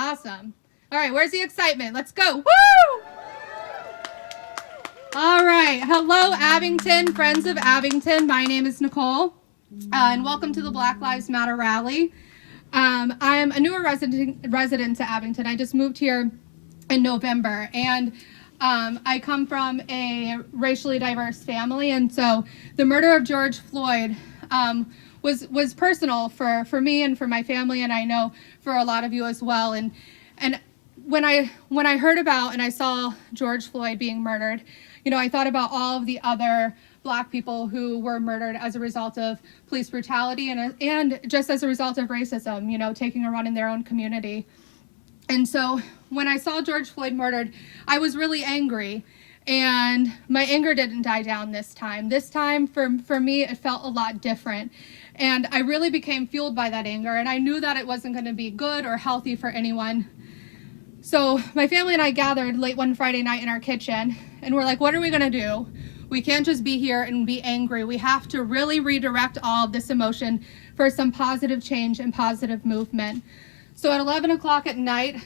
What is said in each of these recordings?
Awesome. All right, where's the excitement? Let's go. Woo! All right. Hello, Abington, friends of Abington. My name is Nicole, and welcome to the Black Lives Matter rally. I am a newer resident to Abington. I just moved here in November, and I come from a racially diverse family, and so the murder of George Floyd was personal for me and for my family, and I know for a lot of you as well. And when I heard about and I saw George Floyd being murdered, I thought about all of the other Black people who were murdered as a result of police brutality and just as a result of racism, taking a run in their own community. And so when I saw George Floyd murdered, I was really angry, and my anger didn't die down this time. This time for me, it felt a lot different. And I really became fueled by that anger, and I knew that it wasn't going to be good or healthy for anyone. So my family and I gathered late one Friday night in our kitchen, and we're like, what are we going to do? We can't just be here and be angry. We have to really redirect all of this emotion for some positive change and positive movement. So at 11 o'clock at night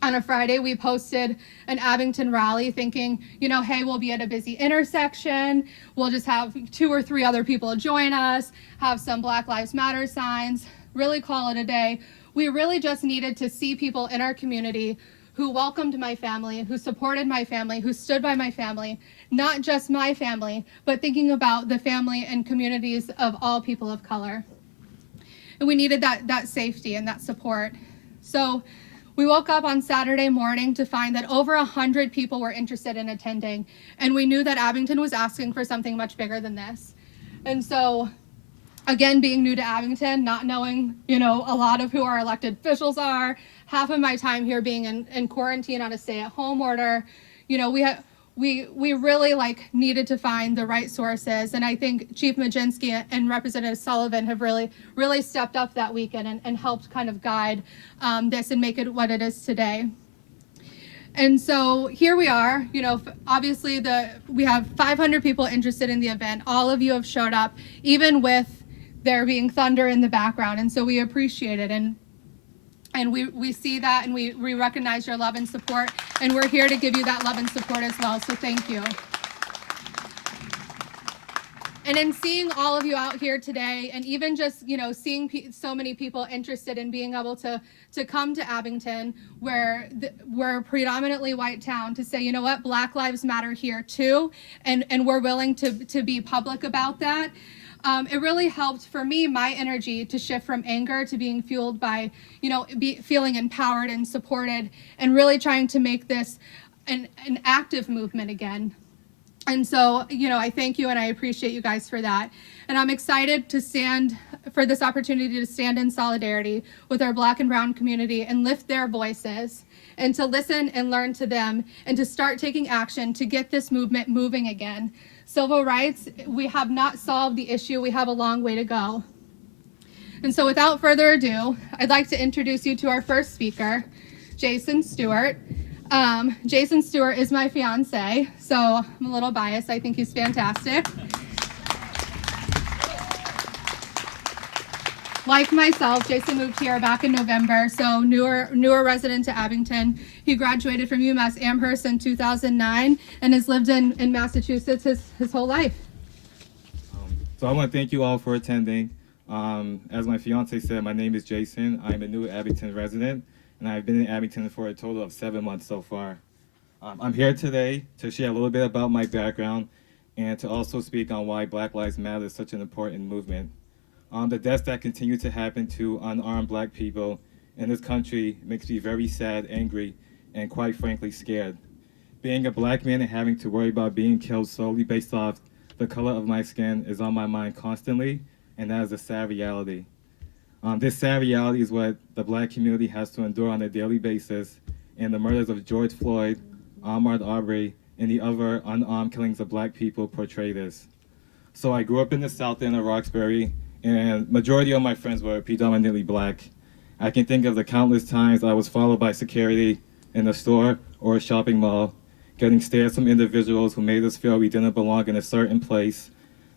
on a Friday, we posted an Abington rally thinking, hey, we'll be at a busy intersection. We'll just have 2 or 3 other people join us, have some Black Lives Matter signs, really call it a day. We really just needed to see people in our community who welcomed my family, who supported my family, who stood by my family, not just my family, but thinking about the family and communities of all people of color. And we needed that safety and that support. So we woke up on Saturday morning to find that over 100 people were interested in attending, and we knew that Abington was asking for something much bigger than this. And so, again, being new to Abington, not knowing, a lot of who our elected officials are, half of my time here being in quarantine on a stay-at-home order, we really needed to find the right sources. And I think Chief Majinski and Representative Sullivan have really stepped up that weekend and helped kind of guide this and make it what it is today. And so here we are, obviously we have 500 people interested in the event. All of you have showed up, even with there being thunder in the background, and so we appreciate it, and we see that, and we recognize your love and support, and we're here to give you that love and support as well, so thank you. And in seeing all of you out here today, and even just seeing so many people interested in being able to come to Abington, where we're a predominantly white town, to say, what, Black Lives Matter here too, and we're willing to be public about that. It really helped for me, my energy to shift from anger to being fueled by, feeling empowered and supported, and really trying to make this an active movement again. And so, I thank you and I appreciate you guys for that. And I'm excited to stand for this opportunity to stand in solidarity with our Black and Brown community and lift their voices, and to listen and learn to them, and to start taking action to get this movement moving again. Civil rights, we have not solved the issue. We have a long way to go. And so without further ado, I'd like to introduce you to our first speaker, Jason Stewart. Jason Stewart is my fiance, so I'm a little biased. I think he's fantastic. Like myself, Jason moved here back in November, so newer resident to Abington. He graduated from UMass Amherst in 2009 and has lived in Massachusetts his whole life. So I want to thank you all for attending. As my fiance said, my name is Jason. I'm a new Abington resident, and I've been in Abington for a total of 7 months so far. I'm here today to share a little bit about my background and to also speak on why Black Lives Matter is such an important movement. The deaths that continue to happen to unarmed Black people in this country makes me very sad, angry, and quite frankly scared. Being a Black man and having to worry about being killed solely based off the color of my skin is on my mind constantly, and that is a sad reality. This sad reality is what the Black community has to endure on a daily basis, and the murders of George Floyd, Ahmaud Arbery, and the other unarmed killings of Black people portray this. So I grew up in the South End of Roxbury, and majority of my friends were predominantly Black. I can think of the countless times I was followed by security in a store or a shopping mall, getting stares from individuals who made us feel we didn't belong in a certain place.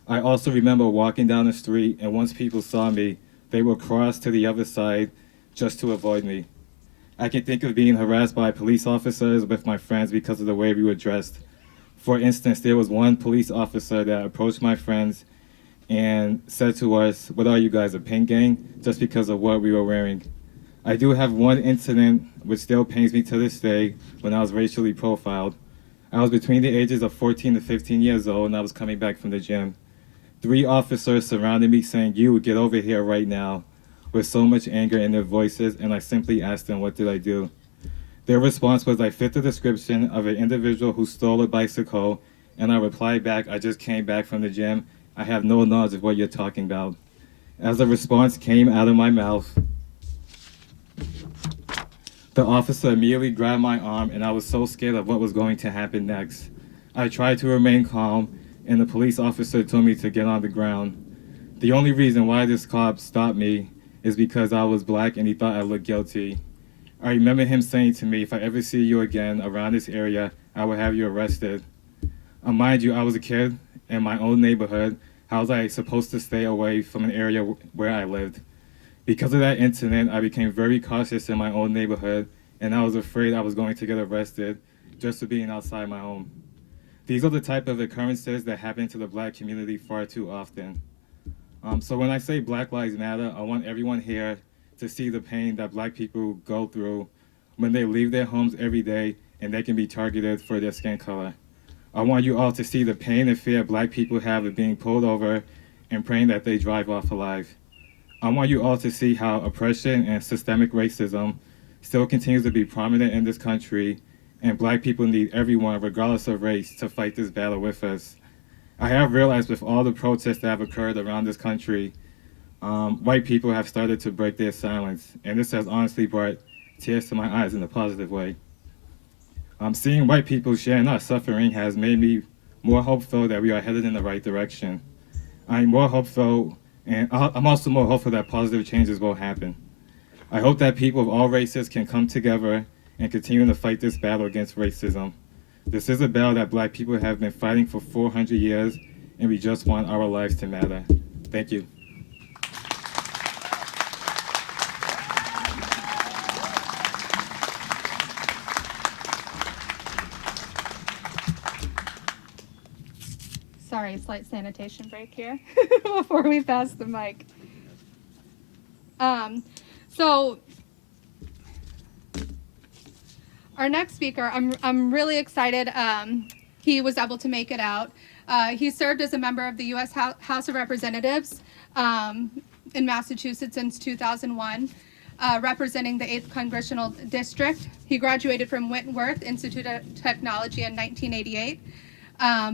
I also remember walking down the street, and once people saw me, they would cross to the other side just to avoid me. I can think of being harassed by police officers with my friends because of the way we were dressed. For instance, there was one police officer that approached my friends and said to us, "What are you guys, a pink gang?" just because of what we were wearing. I do have one incident which still pains me to this day when I was racially profiled. I was between the ages of 14 to 15 years old and I was coming back from the gym. 3 officers surrounded me saying, "You, get over here right now," with so much anger in their voices, and I simply asked them, "What did I do?" Their response was, "I fit the description of an individual who stole a bicycle," and I replied back, "I just came back from the gym. I have no knowledge of what you're talking about." As the response came out of my mouth, the officer immediately grabbed my arm, and I was so scared of what was going to happen next. I tried to remain calm, and the police officer told me to get on the ground. The only reason why this cop stopped me is because I was black and he thought I looked guilty. I remember him saying to me, "If I ever see you again around this area, I will have you arrested." Mind you, I was a kid in my own neighborhood. How was I supposed to stay away from an area where I lived? Because of that incident, I became very cautious in my own neighborhood, and I was afraid I was going to get arrested just for being outside my home. These are the type of occurrences that happen to the black community far too often. So when I say Black Lives Matter, I want everyone here to see the pain that black people go through when they leave their homes every day and they can be targeted for their skin color. I want you all to see the pain and fear black people have of being pulled over and praying that they drive off alive. I want you all to see how oppression and systemic racism still continues to be prominent in this country, and black people need everyone, regardless of race, to fight this battle with us. I have realized with all the protests that have occurred around this country, white people have started to break their silence, and this has honestly brought tears to my eyes in a positive way. Seeing white people sharing our suffering has made me more hopeful that we are headed in the right direction. I'm more hopeful, and I'm also more hopeful that positive changes will happen. I hope that people of all races can come together and continue to fight this battle against racism. This is a battle that black people have been fighting for 400 years, and we just want our lives to matter. Thank you. Sorry, slight sanitation break here before we pass the mic. So our next speaker, I'm really excited. He was able to make it out. He served as a member of the U.S. House of Representatives in Massachusetts since 2001, representing the 8th Congressional District. He graduated from Wentworth Institute of Technology in 1988.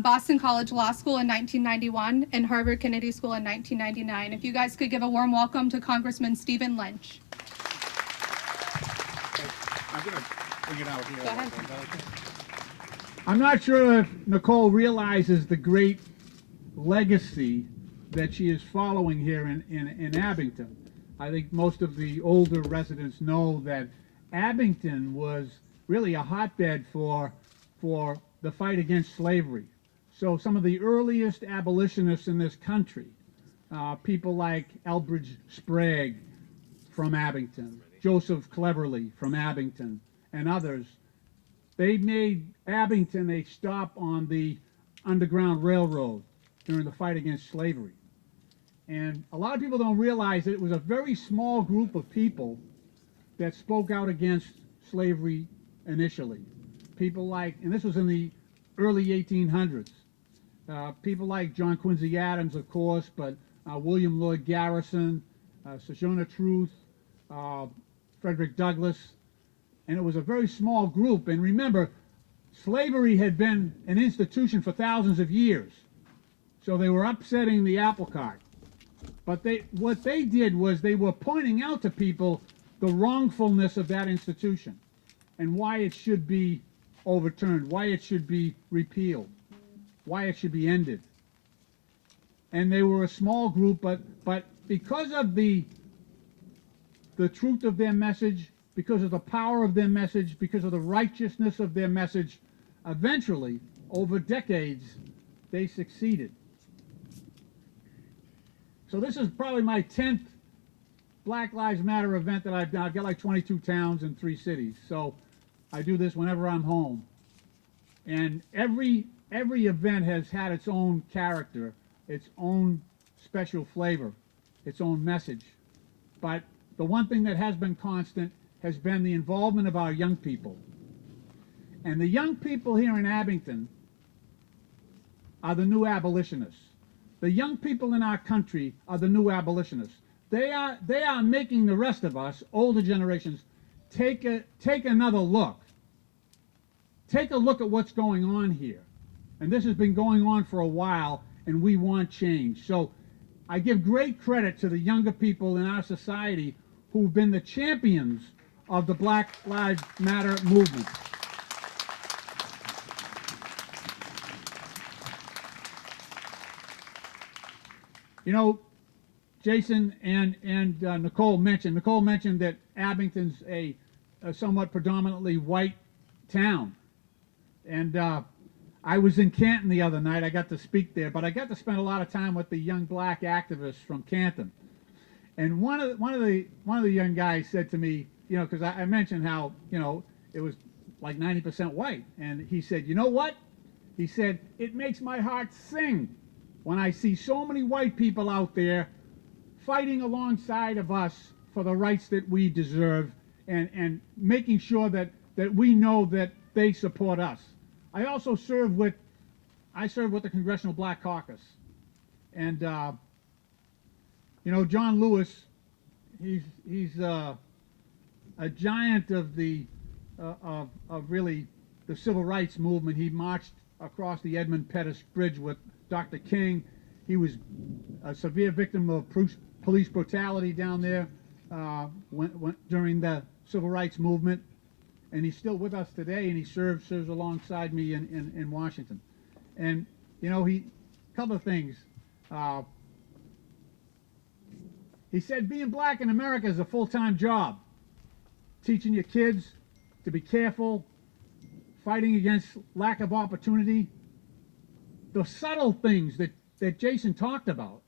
Boston College Law School in 1991, and Harvard Kennedy School in 1999. If you guys could give a warm welcome to Congressman Stephen Lynch. I'm going to bring it out here. Go ahead. I'm not sure if Nicole realizes the great legacy that she is following here in Abington. I think most of the older residents know that Abington was really a hotbed for the fight against slavery. So some of the earliest abolitionists in this country, people like Elbridge Sprague from Abington, Joseph Cleverly from Abington, and others, they made Abington a stop on the Underground Railroad during the fight against slavery. And a lot of people don't realize that it was a very small group of people that spoke out against slavery initially. People like, and this was in the early 1800s, people like John Quincy Adams, of course, but William Lloyd Garrison, Sojourner Truth, Frederick Douglass, and it was a very small group. And remember, slavery had been an institution for thousands of years, so they were upsetting the apple cart. But what they did was they were pointing out to people the wrongfulness of that institution and why it should be overturned, why it should be repealed, why it should be ended. And they were a small group, but because of the truth of their message, because of the power of their message, because of the righteousness of their message, eventually, over decades, they succeeded. So this is probably my 10th Black Lives Matter event that I've done. I've got like 22 towns and 3 cities, so I do this whenever I'm home. And every event has had its own character, its own special flavor, its own message. But the one thing that has been constant has been the involvement of our young people. And the young people here in Abington are the new abolitionists. The young people in our country are the new abolitionists. They are making the rest of us, older generations, take another look. Take a look at what's going on here. And this has been going on for a while, and we want change. So I give great credit to the younger people in our society who've been the champions of the Black Lives Matter movement. You know, Jason and Nicole mentioned that Abington's a somewhat predominantly white town. And I was in Canton the other night. I got to speak there, but I got to spend a lot of time with the young black activists from Canton. And one of the young guys said to me, you know, because I mentioned how, you know, it was like 90% white, and he said, you know what? He said, it makes my heart sing when I see so many white people out there fighting alongside of us for the rights that we deserve, and making sure that we know that they support us. I also serve with the Congressional Black Caucus, and you know, John Lewis, he's a giant of the of really the civil rights movement. He marched across the Edmund Pettus Bridge with Dr. King. He was a severe victim of police brutality down there during the civil rights movement, and he's still with us today, and he serves alongside me in Washington. And you know, a couple of things. He said being black in America is a full-time job. Teaching your kids to be careful, fighting against lack of opportunity. The subtle things that Jason talked about,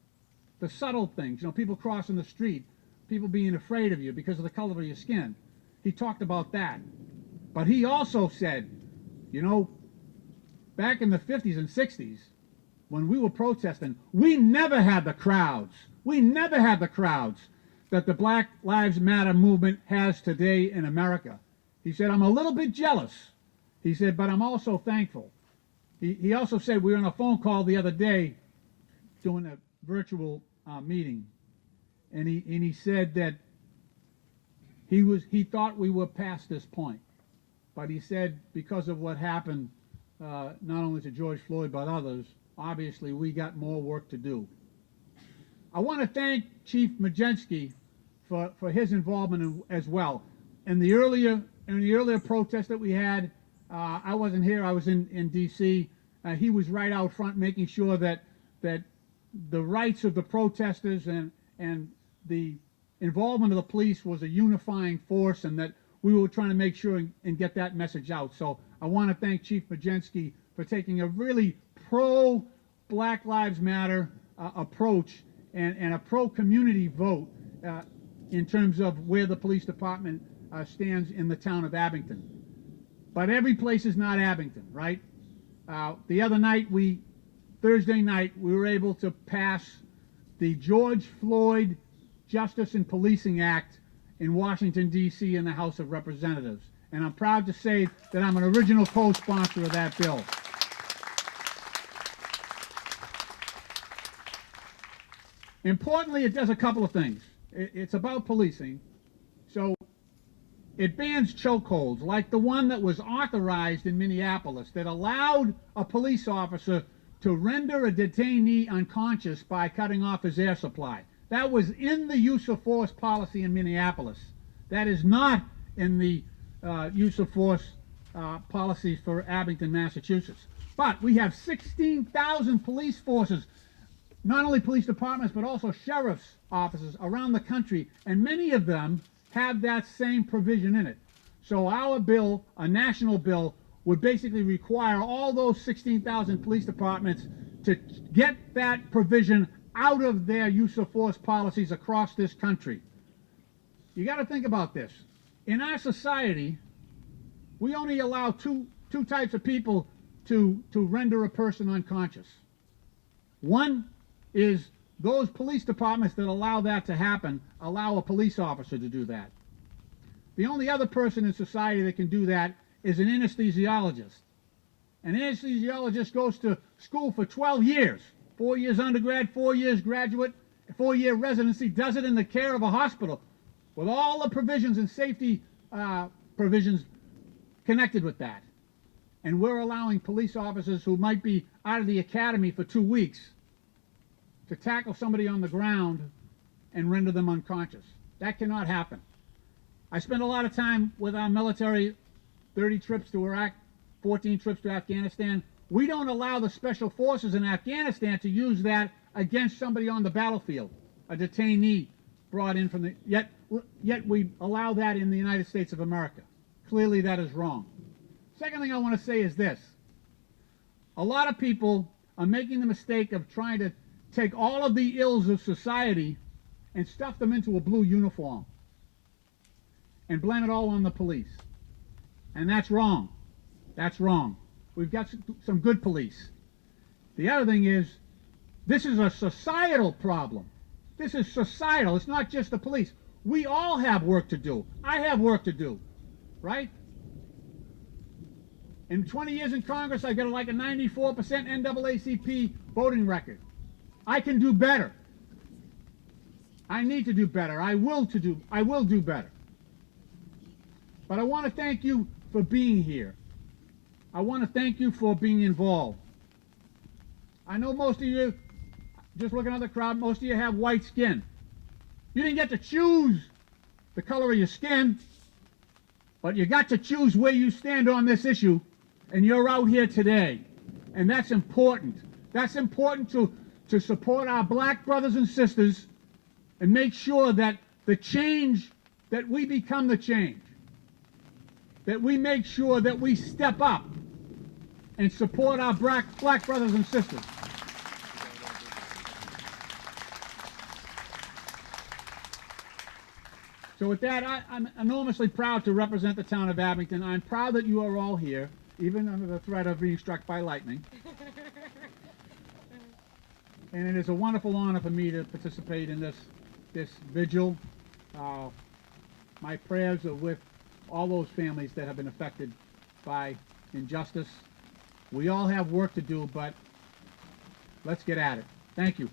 the subtle things, you know, people crossing the street, people being afraid of you because of the color of your skin. He talked about that. But he also said, you know, back in the 50s and 60s, when we were protesting, we never had the crowds. We never had the crowds that the Black Lives Matter movement has today in America. He said, I'm a little bit jealous. He said, but I'm also thankful. He also said, we were on a phone call the other day doing a virtual meeting, and he said that he thought we were past this point. But he said, because of what happened, not only to George Floyd, but others, obviously we got more work to do. I want to thank Chief Majensky for his involvement as well. In the earlier protest that we had, I wasn't here, I was in D.C. He was right out front making sure that the rights of the protesters and the involvement of the police was a unifying force, and that we were trying to make sure and get that message out. So I want to thank Chief Majensky for taking a really pro-Black Lives Matter approach and a pro-community vote in terms of where the police department stands in the town of Abington. But every place is not Abington, right? The other night, Thursday night, we were able to pass the George Floyd Justice and Policing Act in Washington, D.C. in the House of Representatives. And I'm proud to say that I'm an original co-sponsor of that bill. Importantly, it does a couple of things. It's about policing. So it bans chokeholds, like the one that was authorized in Minneapolis, that allowed a police officer to render a detainee unconscious by cutting off his air supply. That was in the use of force policy in Minneapolis. That is not in the use of force policies for Abington, Massachusetts. But we have 16,000 police forces, not only police departments, but also sheriff's offices around the country, and many of them have that same provision in it. So our bill, a national bill, would basically require all those 16,000 police departments to get that provision out of their use of force policies across this country. You got to think about this. In our society, we only allow two types of people to render a person unconscious. One is those police departments that allow that to happen, allow a police officer to do that. The only other person in society that can do that is an anesthesiologist. An anesthesiologist goes to school for 12 years, 4 years undergrad, 4 years graduate, 4-year residency, does it in the care of a hospital with all the provisions and safety provisions connected with that. And we're allowing police officers who might be out of the academy for 2 weeks to tackle somebody on the ground and render them unconscious. That cannot happen. I spend a lot of time with our military, 30 trips to Iraq, 14 trips to Afghanistan. We don't allow the special forces in Afghanistan to use that against somebody on the battlefield, a detainee brought in from the, yet we allow that in the United States of America. Clearly that is wrong. Second thing I want to say is this. A lot of people are making the mistake of trying to take all of the ills of society and stuff them into a blue uniform and blame it all on the police. And that's wrong. That's wrong. We've got some good police. The other thing is, this is a societal problem. This is societal. It's not just the police. We all have work to do. I have work to do, right? In 20 years in Congress, I got like a 94% NAACP voting record. I can do better. I need to do better. I will do better. But I want to thank you for being here. I want to thank you for being involved. I know most of you, just looking at the crowd, most of you have white skin. You didn't get to choose the color of your skin, but you got to choose where you stand on this issue, and you're out here today. And that's important. That's important to support our black brothers and sisters and make sure that the change, that we become the change. That we make sure that we step up and support our black brothers and sisters. So with that, I'm enormously proud to represent the town of Abington. I'm proud that you are all here, even under the threat of being struck by lightning. And it is a wonderful honor for me to participate in this vigil. My prayers are with all those families that have been affected by injustice. We all have work to do, but let's get at it. Thank you.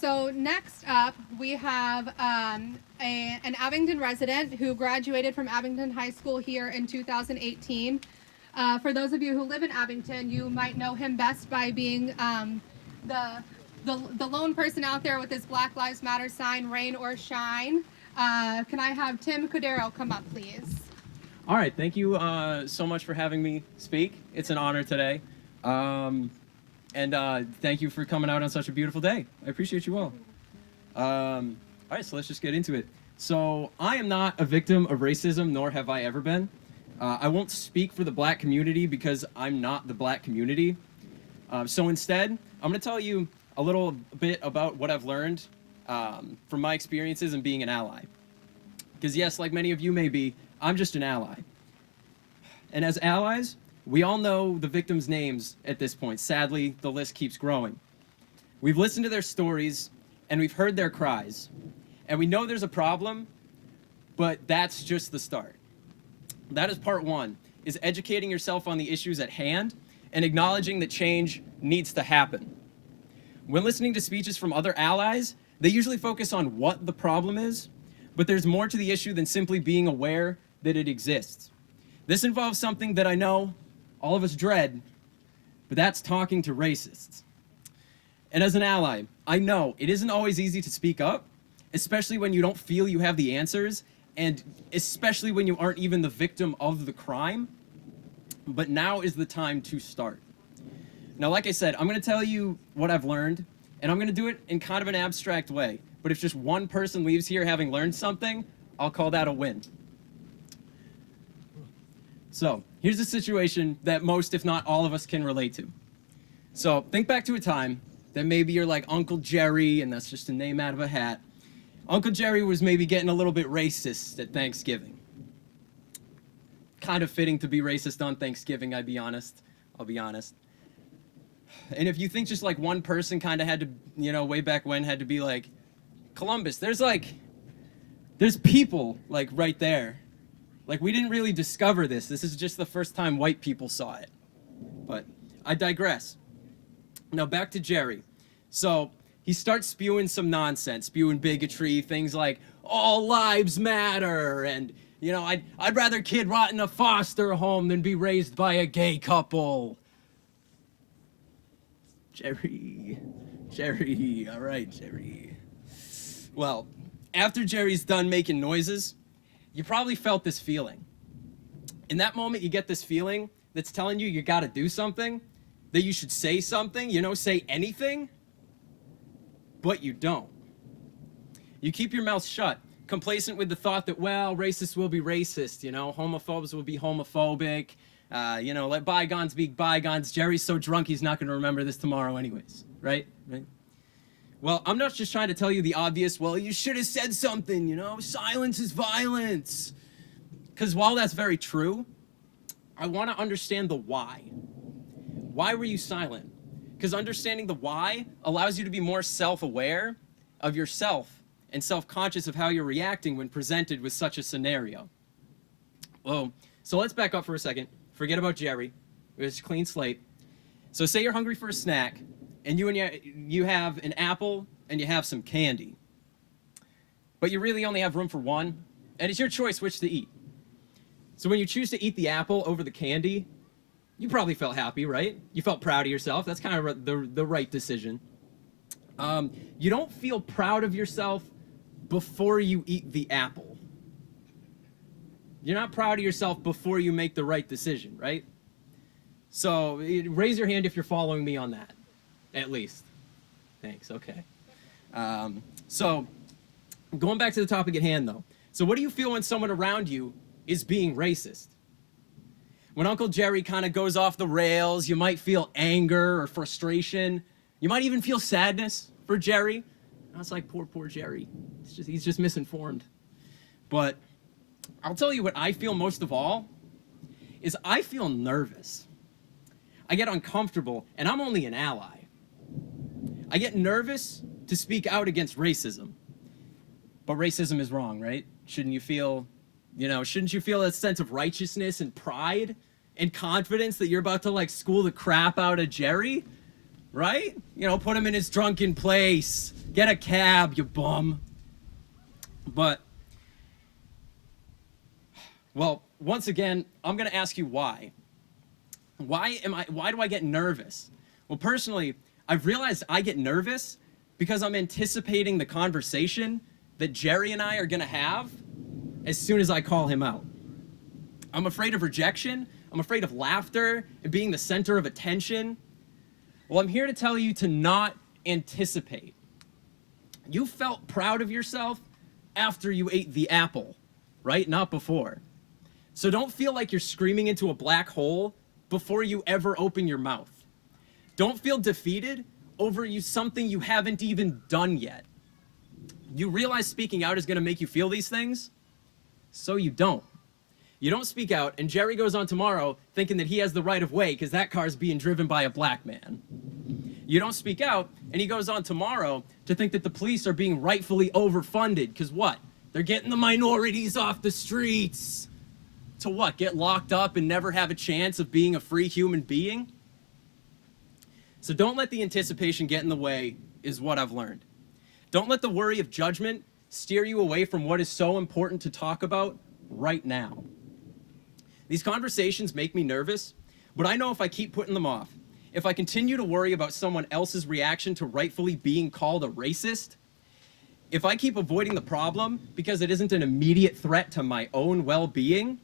So next up, we have an Abington resident who graduated from Abington High School here in 2018. For those of you who live in Abington, you might know him best by being the lone person out there with his Black Lives Matter sign, rain or shine. Can I have Tim Cordeiro come up, please? All right, thank you so much for having me speak. It's an honor today. And thank you for coming out on such a beautiful day. I appreciate you all. All right, so let's just get into it. So I am not a victim of racism, nor have I ever been. I won't speak for the black community because I'm not the black community. So instead, I'm going to tell you a little bit about what I've learned from my experiences in being an ally. Because yes, like many of you may be, I'm just an ally. And as allies, we all know the victims' names at this point. Sadly, the list keeps growing. We've listened to their stories, and we've heard their cries. And we know there's a problem, but that's just the start. That is part one, is educating yourself on the issues at hand and acknowledging that change needs to happen. When listening to speeches from other allies, they usually focus on what the problem is, but there's more to the issue than simply being aware that it exists. This involves something that I know all of us dread, but that's talking to racists. And as an ally, I know it isn't always easy to speak up, especially when you don't feel you have the answers, and especially when you aren't even the victim of the crime. But now is the time to start. Now, like I said, I'm going to tell you what I've learned, and I'm going to do it in kind of an abstract way. But if just one person leaves here having learned something, I'll call that a win. So, here's a situation that most, if not all of us, can relate to. So, think back to a time that maybe you're like Uncle Jerry, and that's just a name out of a hat, Uncle Jerry was maybe getting a little bit racist at Thanksgiving. Kind of fitting to be racist on Thanksgiving, I'll be honest. And if you think just like one person kind of had to, you know, way back when had to be like, Columbus, there's people like right there. Like, we didn't really discover this. This is just the first time white people saw it. But I digress. Now back to Jerry. So he starts spewing some nonsense, spewing bigotry, things like all lives matter, and you know, I'd rather kid rot in a foster home than be raised by a gay couple. Jerry, all right, Jerry. Well, after Jerry's done making noises, you probably felt this feeling. In that moment, you get this feeling that's telling you gotta do something, that you should say something, you know, say anything, but you don't. You keep your mouth shut, complacent with the thought that, well, racists will be racist, you know, homophobes will be homophobic, you know, let bygones be bygones. Jerry's so drunk he's not going to remember this tomorrow anyways, right? Well, I'm not just trying to tell you the obvious, well, you should have said something, you know, silence is violence. Because while that's very true, I want to understand the why. Why were you silent? Because understanding the why allows you to be more self-aware of yourself and self-conscious of how you're reacting when presented with such a scenario. Well, so let's back up for a second. Forget about Jerry. It was a clean slate. So say you're hungry for a snack, and you have an apple and you have some candy. But you really only have room for one, and it's your choice which to eat. So when you choose to eat the apple over the candy, you probably felt happy, right? You felt proud of yourself. That's kind of the right decision. You don't feel proud of yourself before you eat the apple. You're not proud of yourself before you make the right decision, right? So raise your hand if you're following me on that, at least. Thanks, okay. So going back to the topic at hand, though. So what do you feel when someone around you is being racist? When Uncle Jerry kind of goes off the rails, you might feel anger or frustration. You might even feel sadness for Jerry. I was like, poor Jerry. He's just misinformed. But I'll tell you what I feel most of all is I feel nervous. I get uncomfortable, and I'm only an ally. I get nervous to speak out against racism. But racism is wrong, right? Shouldn't you feel a sense of righteousness and pride and confidence that you're about to like school the crap out of Jerry? Right? You know, put him in his drunken place. Get a cab, you bum. But, well, once again, I'm going to ask you why. Why do I get nervous? Well, personally, I've realized I get nervous because I'm anticipating the conversation that Jerry and I are going to have as soon as I call him out. I'm afraid of rejection. I'm afraid of laughter and being the center of attention. Well, I'm here to tell you to not anticipate. You felt proud of yourself after you ate the apple, right? Not before. So don't feel like you're screaming into a black hole before you ever open your mouth. Don't feel defeated over something you haven't even done yet. You realize speaking out is going to make you feel these things, so you don't. You don't speak out, and Jerry goes on tomorrow thinking that he has the right of way because that car's being driven by a black man. You don't speak out, and he goes on tomorrow to think that the police are being rightfully overfunded because what? They're getting the minorities off the streets. To what? Get locked up and never have a chance of being a free human being? So don't let the anticipation get in the way, is what I've learned. Don't let the worry of judgment steer you away from what is so important to talk about right now. These conversations make me nervous, but I know if I keep putting them off, if I continue to worry about someone else's reaction to rightfully being called a racist, if I keep avoiding the problem because it isn't an immediate threat to my own well-being,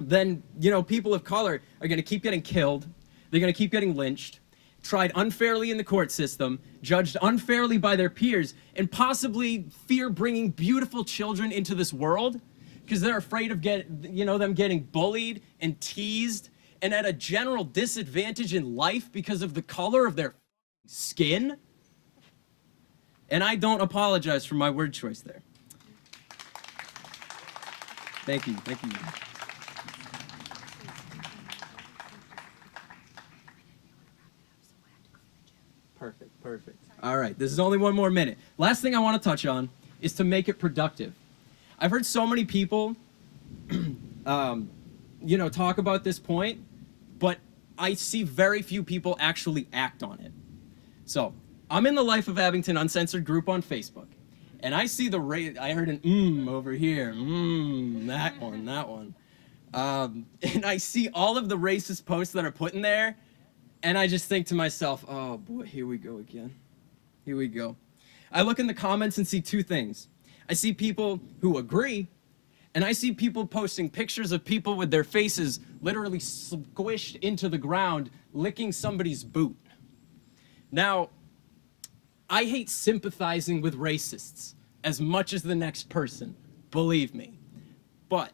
then, you know, people of color are going to keep getting killed, they're going to keep getting lynched, tried unfairly in the court system, judged unfairly by their peers, and possibly fear bringing beautiful children into this world because they're afraid of them getting bullied and teased and at a general disadvantage in life because of the color of their skin. And I don't apologize for my word choice there. Thank you, thank you. Perfect, perfect. All right, this is only one more minute. Last thing I want to touch on is to make it productive. I've heard so many people, talk about this point, but I see very few people actually act on it. So, I'm in the Life of Abington Uncensored group on Facebook, and I see I heard an over here, that one. And I see all of the racist posts that are put in there, and I just think to myself, oh boy, here we go again. Here we go. I look in the comments and see two things. I see people who agree, and I see people posting pictures of people with their faces literally squished into the ground, licking somebody's boot. Now, I hate sympathizing with racists as much as the next person, believe me. But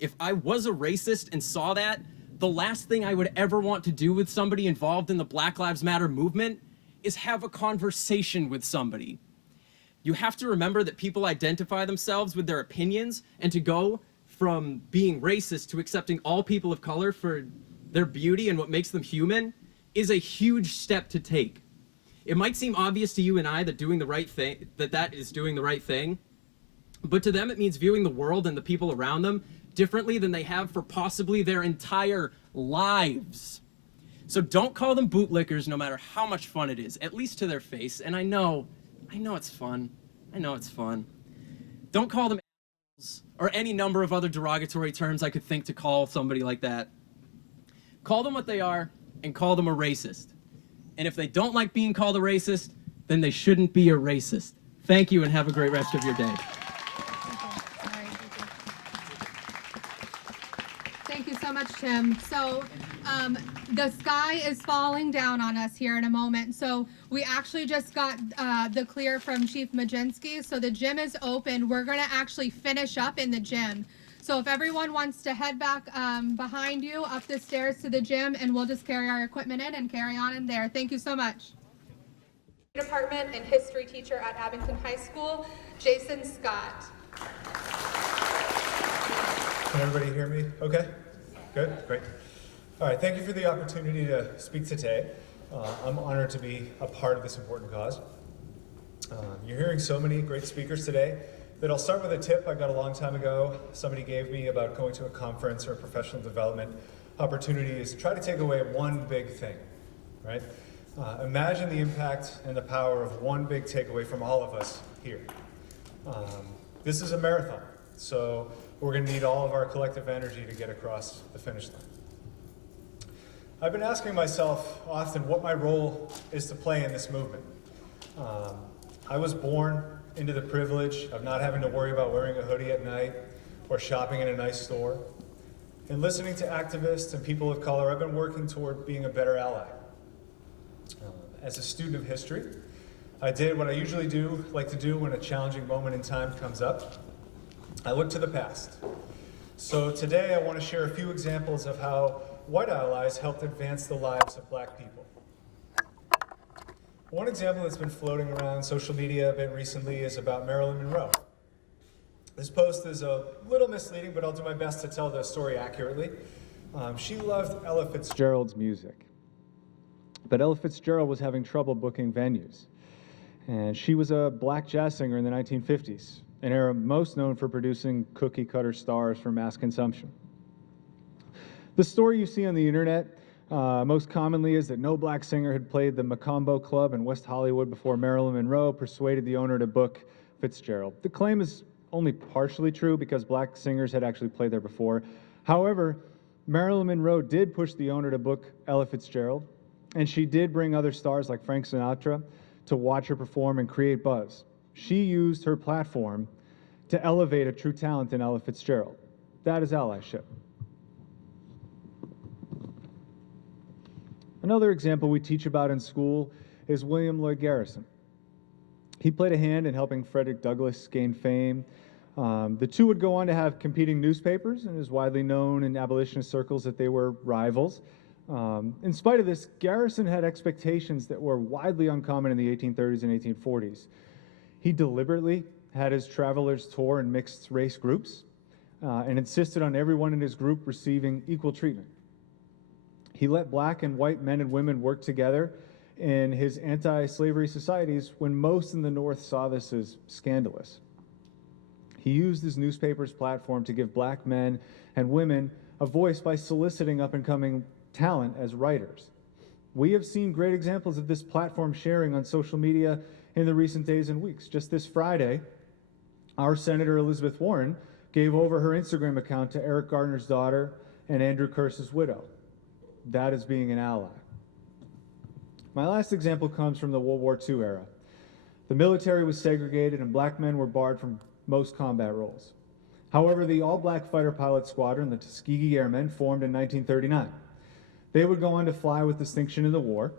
if I was a racist and saw that, the last thing I would ever want to do with somebody involved in the Black Lives Matter movement is have a conversation with somebody. You have to remember that people identify themselves with their opinions, and to go from being racist to accepting all people of color for their beauty and what makes them human is a huge step to take. It might seem obvious to you and I that doing the right thing, that is doing the right thing, but to them it means viewing the world and the people around them differently than they have for possibly their entire lives. So don't call them bootlickers no matter how much fun it is, at least to their face. And I know it's fun. I know it's fun. Don't call them assholes or any number of other derogatory terms I could think to call somebody like that. Call them what they are and call them a racist. And if they don't like being called a racist, then they shouldn't be a racist. Thank you and have a great rest of your day. Thank you so much, Tim. So the sky is falling down on us here in a moment. So we actually just got the clear from Chief Majinski. So the gym is open. We're going to actually finish up in the gym. So if everyone wants to head back behind you up the stairs to the gym, and we'll just carry our equipment in and carry on in there. Thank you so much. Department and history teacher at Abington High School, Jason Scott. Can everybody hear me okay? Good, great. All right, thank you for the opportunity to speak today. I'm honored to be a part of this important cause. You're hearing so many great speakers today that I'll start with a tip I got a long time ago. Somebody gave me about going to a conference or a professional development opportunity is try to take away one big thing, right? Imagine the impact and the power of one big takeaway from all of us here. This is a marathon, so we're going to need all of our collective energy to get across the finish line. I've been asking myself often what my role is to play in this movement. I was born into the privilege of not having to worry about wearing a hoodie at night or shopping in a nice store. And listening to activists and people of color, I've been working toward being a better ally. As a student of history, I did what I usually like to do when a challenging moment in time comes up. I look to the past. So today I want to share a few examples of how white allies helped advance the lives of black people. One example that's been floating around social media a bit recently is about Marilyn Monroe. This post is a little misleading, but I'll do my best to tell the story accurately. She loved Ella Fitzgerald's music, but Ella Fitzgerald was having trouble booking venues. And she was a black jazz singer in the 1950s, an era most known for producing cookie-cutter stars for mass consumption. The story you see on the internet most commonly is that no black singer had played the Macombo Club in West Hollywood before Marilyn Monroe persuaded the owner to book Fitzgerald. The claim is only partially true because black singers had actually played there before. However, Marilyn Monroe did push the owner to book Ella Fitzgerald, and she did bring other stars like Frank Sinatra to watch her perform and create buzz. She used her platform to elevate a true talent in Ella Fitzgerald. That is allyship. Another example we teach about in school is William Lloyd Garrison. He played a hand in helping Frederick Douglass gain fame. The two would go on to have competing newspapers, and it is widely known in abolitionist circles that they were rivals. In spite of this, Garrison had expectations that were widely uncommon in the 1830s and 1840s. He deliberately had his travelers tour in mixed race groups and insisted on everyone in his group receiving equal treatment. He let black and white men and women work together in his anti-slavery societies when most in the North saw this as scandalous. He used his newspaper's platform to give black men and women a voice by soliciting up-and-coming talent as writers. We have seen great examples of this platform sharing on social media in the recent days and weeks. Just this Friday, our Senator Elizabeth Warren gave over her Instagram account to Eric Garner's daughter and Andrew Kearse's widow. That is being an ally. My last example comes from the World War II era. The military was segregated and black men were barred from most combat roles. However, the all-black fighter pilot squadron, the Tuskegee Airmen, formed in 1939. They would go on to fly with distinction in the war.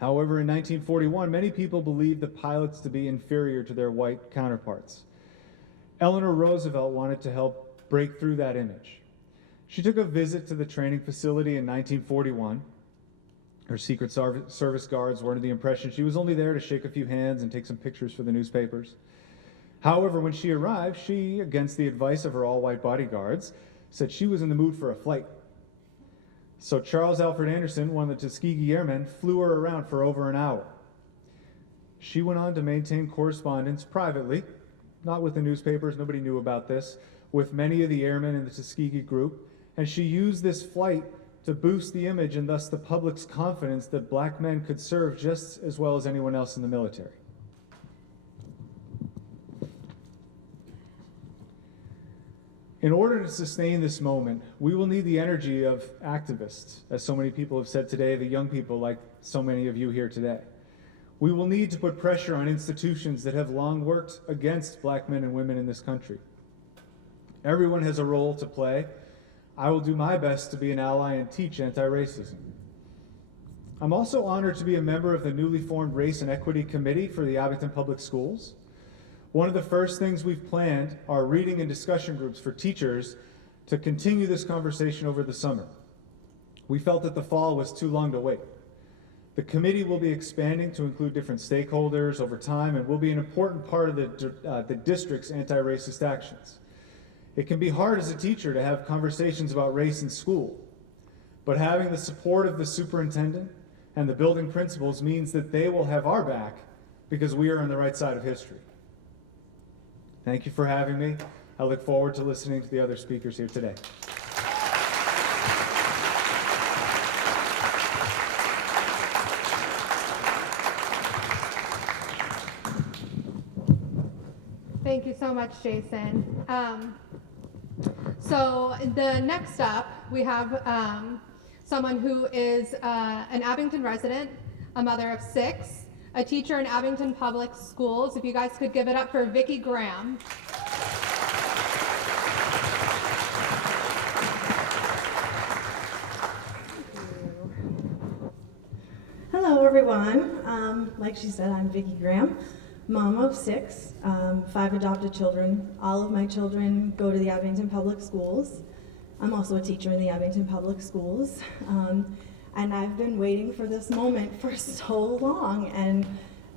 However, in 1941, many people believed the pilots to be inferior to their white counterparts. Eleanor Roosevelt wanted to help break through that image. She took a visit to the training facility in 1941. Her Secret Service guards were under the impression she was only there to shake a few hands and take some pictures for the newspapers. However, when she arrived, she, against the advice of her all-white bodyguards, said she was in the mood for a flight. So Charles Alfred Anderson, one of the Tuskegee Airmen, flew her around for over an hour. She went on to maintain correspondence privately, not with the newspapers, nobody knew about this, with many of the airmen in the Tuskegee group, and she used this flight to boost the image and thus the public's confidence that black men could serve just as well as anyone else in the military. In order to sustain this moment, we will need the energy of activists, as so many people have said today, the young people like so many of you here today. We will need to put pressure on institutions that have long worked against black men and women in this country. Everyone has a role to play. I will do my best to be an ally and teach anti-racism. I'm also honored to be a member of the newly formed Race and Equity Committee for the Abington Public Schools. One of the first things we've planned are reading and discussion groups for teachers to continue this conversation over the summer. We felt that the fall was too long to wait. The committee will be expanding to include different stakeholders over time and will be an important part of the district's anti-racist actions. It can be hard as a teacher to have conversations about race in school, but having the support of the superintendent and the building principals means that they will have our back because we are on the right side of history. Thank you for having me. I look forward to listening to the other speakers here today. Thank you so much, Jason. So the next up, we have someone who is an Abington resident, a mother of 6, a teacher in Abington Public Schools. If you guys could give it up for Vicki Graham. Hello, everyone. Like she said, I'm Vicki Graham, mom of 6, 5 adopted children. All of my children go to the Abington Public Schools. I'm also a teacher in the Abington Public Schools. And I've been waiting for this moment for so long, and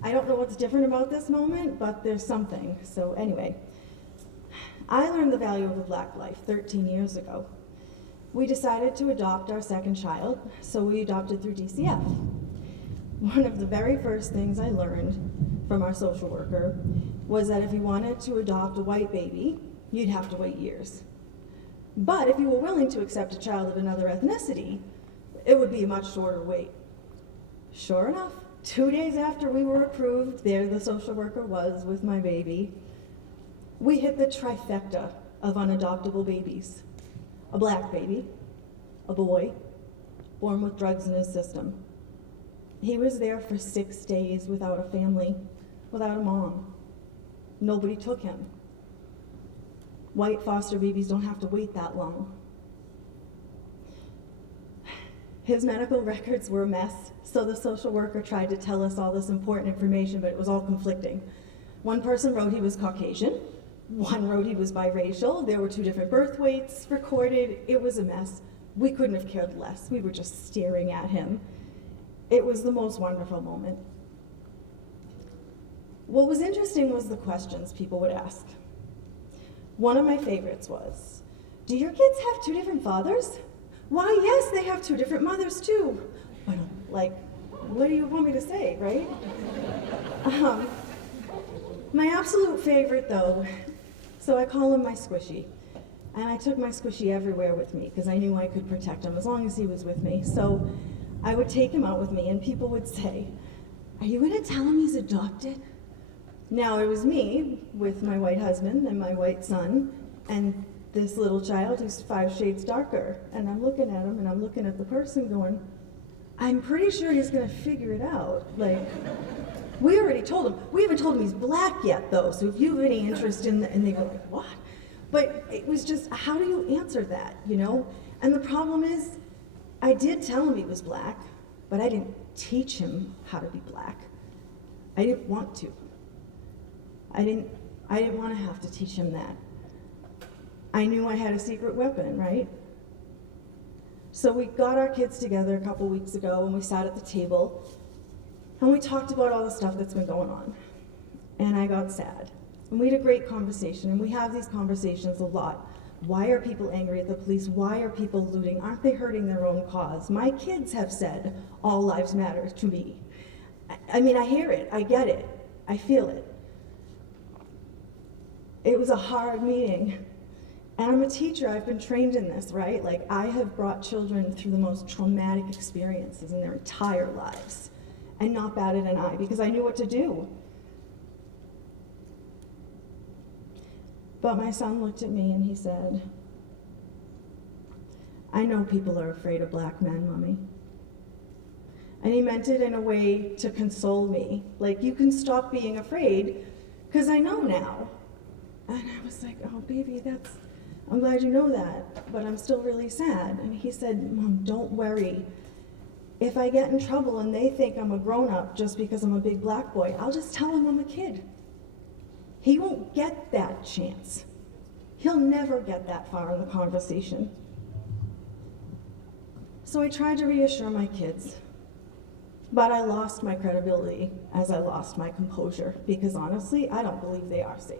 I don't know what's different about this moment, but there's something. So anyway, I learned the value of a black life 13 years ago. We decided to adopt our second child, so we adopted through DCF. One of the very first things I learned from our social worker was that if you wanted to adopt a white baby, you'd have to wait years. But if you were willing to accept a child of another ethnicity, it would be a much shorter wait. Sure enough, 2 days after we were approved, there the social worker was with my baby. We hit the trifecta of unadoptable babies. A black baby, a boy, born with drugs in his system. He was there for 6 days without a family, without a mom. Nobody took him. White foster babies don't have to wait that long. His medical records were a mess, so the social worker tried to tell us all this important information, but it was all conflicting. One person wrote he was Caucasian, one wrote he was biracial, there were 2 different birth weights recorded, it was a mess. We couldn't have cared less, we were just staring at him. It was the most wonderful moment. What was interesting was the questions people would ask. One of my favorites was, do your kids have two different fathers? Why, yes, they have two different mothers too. But like, what do you want me to say, right? My absolute favorite though, so I call him my squishy. And I took my squishy everywhere with me because I knew I could protect him as long as he was with me. So I would take him out with me and people would say, are you gonna tell him he's adopted? Now it was me with my white husband and my white son and this little child who's 5 shades darker. And I'm looking at him and I'm looking at the person going, I'm pretty sure he's gonna figure it out. Like, we already told him. We haven't told him he's black yet though, so if you have any interest in and they go like, what? But it was just, how do you answer that, you know? And the problem is, I did tell him he was black, but I didn't teach him how to be black. I didn't want to. I didn't want to have to teach him that. I knew I had a secret weapon, right? So we got our kids together a couple weeks ago and we sat at the table and we talked about all the stuff that's been going on. And I got sad. And we had a great conversation, and we have these conversations a lot. Why are people angry at the police? Why are people looting? Aren't they hurting their own cause? My kids have said, all lives matter to me. I mean, I hear it, I get it, I feel it. It was a hard meeting. And I'm a teacher, I've been trained in this, right? Like, I have brought children through the most traumatic experiences in their entire lives, and not batted an eye, because I knew what to do. But my son looked at me and he said, I know people are afraid of black men, Mommy. And he meant it in a way to console me. Like, you can stop being afraid, because I know now. And I was like, oh, baby, I'm glad you know that, but I'm still really sad. And he said, Mom, don't worry. If I get in trouble and they think I'm a grown-up just because I'm a big black boy, I'll just tell them I'm a kid. He won't get that chance. He'll never get that far in the conversation. So I tried to reassure my kids, but I lost my credibility as I lost my composure, because honestly, I don't believe they are safe.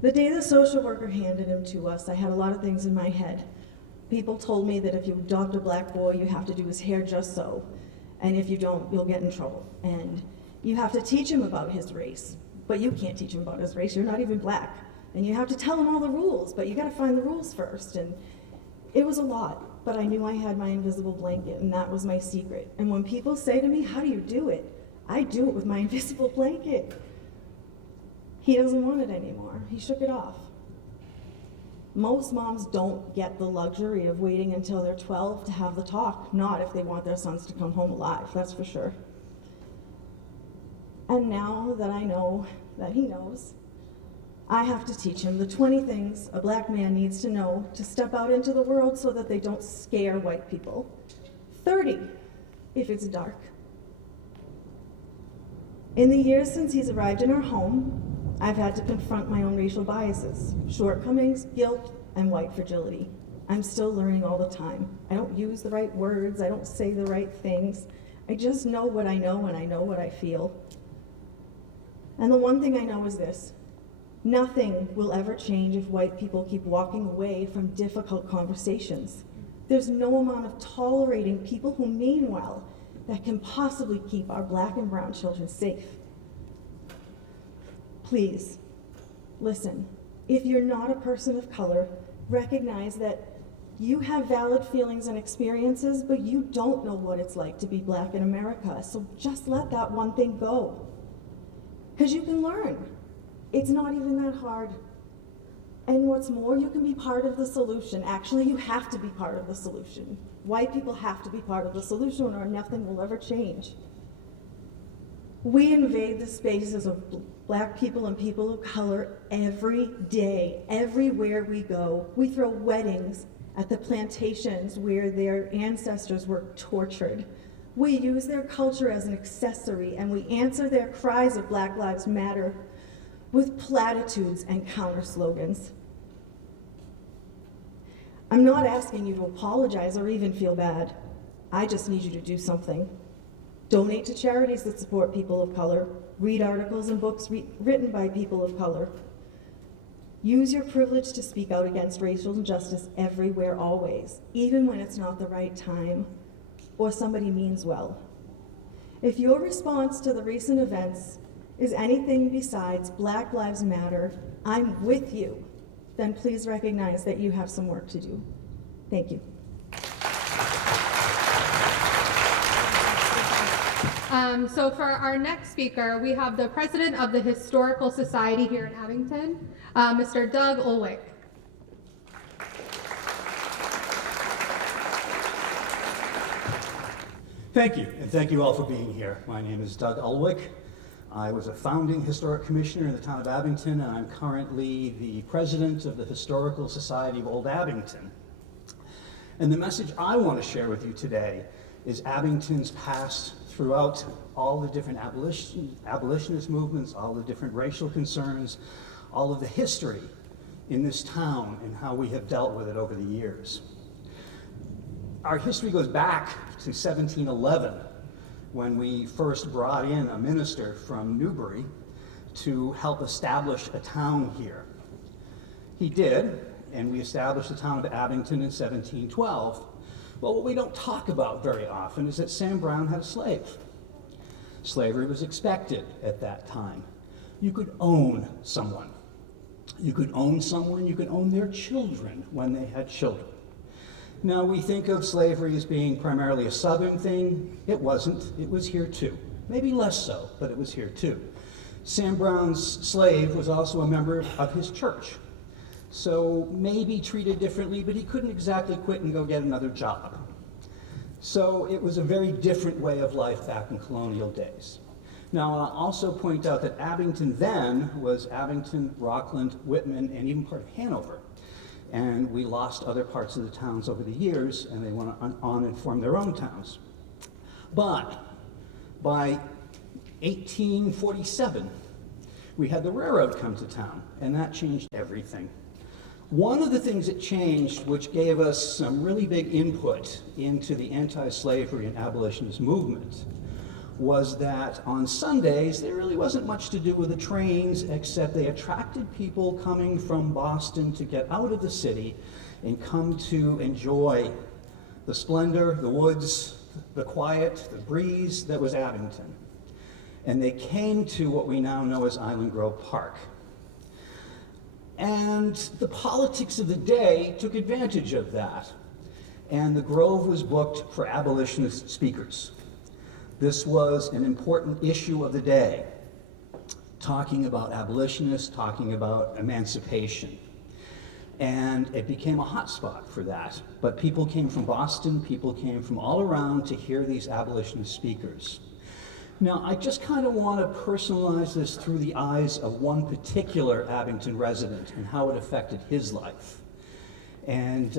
The day the social worker handed him to us, I had a lot of things in my head. People told me that if you adopt a black boy, you have to do his hair just so. And if you don't, you'll get in trouble. And you have to teach him about his race, but you can't teach him about his race, you're not even black. And you have to tell him all the rules, but you gotta find the rules first. And it was a lot, but I knew I had my invisible blanket, and that was my secret. And when people say to me, how do you do it? I do it with my invisible blanket. He doesn't want it anymore. He shook it off. Most moms don't get the luxury of waiting until they're 12 to have the talk, not if they want their sons to come home alive, that's for sure. And now that I know that he knows, I have to teach him the 20 things a black man needs to know to step out into the world so that they don't scare white people. 30, if it's dark. In the years since he's arrived in our home, I've had to confront my own racial biases, shortcomings, guilt, and white fragility. I'm still learning all the time. I don't use the right words, I don't say the right things. I just know what I know and I know what I feel. And the one thing I know is this: nothing will ever change if white people keep walking away from difficult conversations. There's no amount of tolerating people who mean well that can possibly keep our black and brown children safe. Please, listen. If you're not a person of color, recognize that you have valid feelings and experiences, but you don't know what it's like to be black in America. So just let that one thing go. Because you can learn. It's not even that hard. And what's more, you can be part of the solution. Actually, you have to be part of the solution. White people have to be part of the solution or nothing will ever change. We invade the spaces of black people and people of color every day, everywhere we go. We throw weddings at the plantations where their ancestors were tortured. We use their culture as an accessory, and we answer their cries of Black Lives Matter with platitudes and counter slogans. I'm not asking you to apologize or even feel bad. I just need you to do something. Donate to charities that support people of color. Read articles and books written by people of color. Use your privilege to speak out against racial injustice everywhere, always, even when it's not the right time or somebody means well. If your response to the recent events is anything besides Black Lives Matter, I'm with you, then please recognize that you have some work to do. Thank you. So for our next speaker, we have the president of the Historical Society here in Abington, Mr. Doug Ulwick. Thank you, and thank you all for being here. My name is Doug Ulwick. I was a founding historic commissioner in the town of Abington, and I'm currently the president of the Historical Society of Old Abington. And the message I want to share with you today is Abington's past throughout all the different abolitionist movements, all the different racial concerns, all of the history in this town and how we have dealt with it over the years. Our history goes back to 1711, when we first brought in a minister from Newbury to help establish a town here. He did, and we established the town of Abington in 1712. Well, what we don't talk about very often is that Sam Brown had a slave. Slavery was expected at that time. You could own someone. You could own someone, you could own their children when they had children. Now, we think of slavery as being primarily a southern thing. It wasn't. It was here too. Maybe less so, but it was here too. Sam Brown's slave was also a member of his church. So maybe treated differently, but he couldn't exactly quit and go get another job. So it was a very different way of life back in colonial days. Now, I'll also point out that Abington then was Abington, Rockland, Whitman, and even part of Hanover. And we lost other parts of the towns over the years, and they went on and formed their own towns. But by 1847, we had the railroad come to town, and that changed everything. One of the things that changed, which gave us some really big input into the anti-slavery and abolitionist movement, was that on Sundays, there really wasn't much to do with the trains, except they attracted people coming from Boston to get out of the city and come to enjoy the splendor, the woods, the quiet, the breeze that was Abington. And they came to what we now know as Island Grove Park. And the politics of the day took advantage of that. And the Grove was booked for abolitionist speakers. This was an important issue of the day, talking about abolitionists, talking about emancipation. And it became a hot spot for that. But people came from Boston, people came from all around to hear these abolitionist speakers. Now, I just kind of want to personalize this through the eyes of one particular Abington resident and how it affected his life. And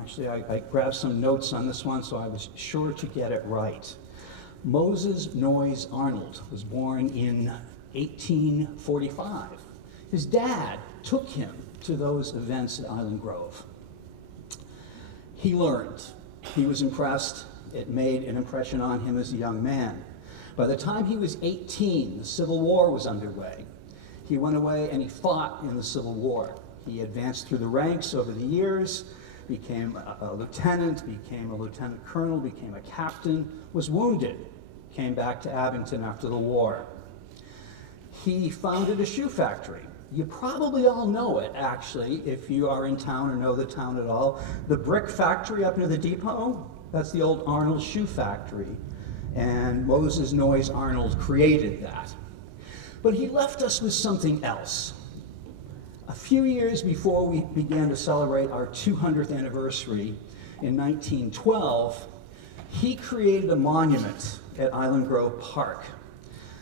actually, I grabbed some notes on this one, so I was sure to get it right. Moses Noyes Arnold was born in 1845. His dad took him to those events at Island Grove. He learned. He was impressed. It made an impression on him as a young man. By the time he was 18, the Civil War was underway. He went away and he fought in the Civil War. He advanced through the ranks over the years, became a lieutenant, became a lieutenant colonel, became a captain, was wounded, came back to Abington after the war. He founded a shoe factory. You probably all know it, actually, if you are in town or know the town at all. The brick factory up near the depot, that's the old Arnold Shoe Factory. And Moses Noyes Arnold created that. But he left us with something else. A few years before we began to celebrate our 200th anniversary in 1912, he created a monument at Island Grove Park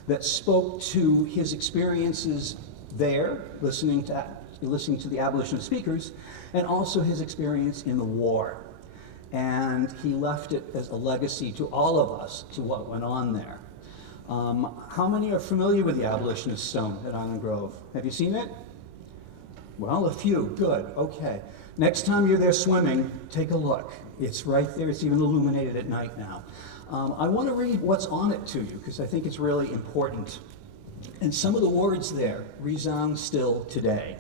that spoke to his experiences there, listening to the abolitionist speakers, and also his experience in the war. And he left it as a legacy to all of us, to what went on there. How many are familiar with the abolitionist stone at Island Grove? Have you seen it? Well, a few, good, okay. Next time you're there swimming, take a look. It's right there. It's even illuminated at night now. I want to read what's on it to you because I think it's really important. And some of the words there resound still today.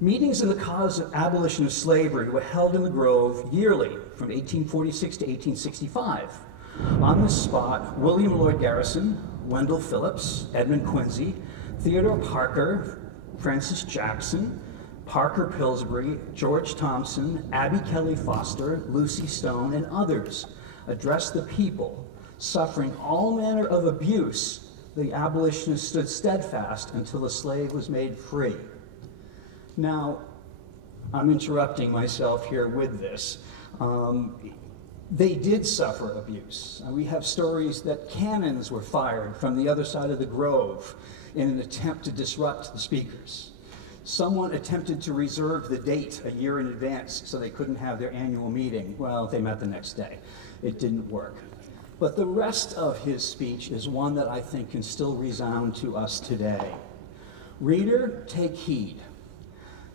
Meetings in the cause of abolition of slavery were held in the Grove yearly from 1846 to 1865. On this spot, William Lloyd Garrison, Wendell Phillips, Edmund Quincy, Theodore Parker, Francis Jackson, Parker Pillsbury, George Thompson, Abby Kelly Foster, Lucy Stone, and others addressed the people suffering all manner of abuse. The abolitionists stood steadfast until the slave was made free. Now, I'm interrupting myself here with this. They did suffer abuse. We have stories that cannons were fired from the other side of the Grove in an attempt to disrupt the speakers. Someone attempted to reserve the date a year in advance so they couldn't have their annual meeting. Well, they met the next day. It didn't work. But the rest of his speech is one that I think can still resound to us today. Reader, take heed.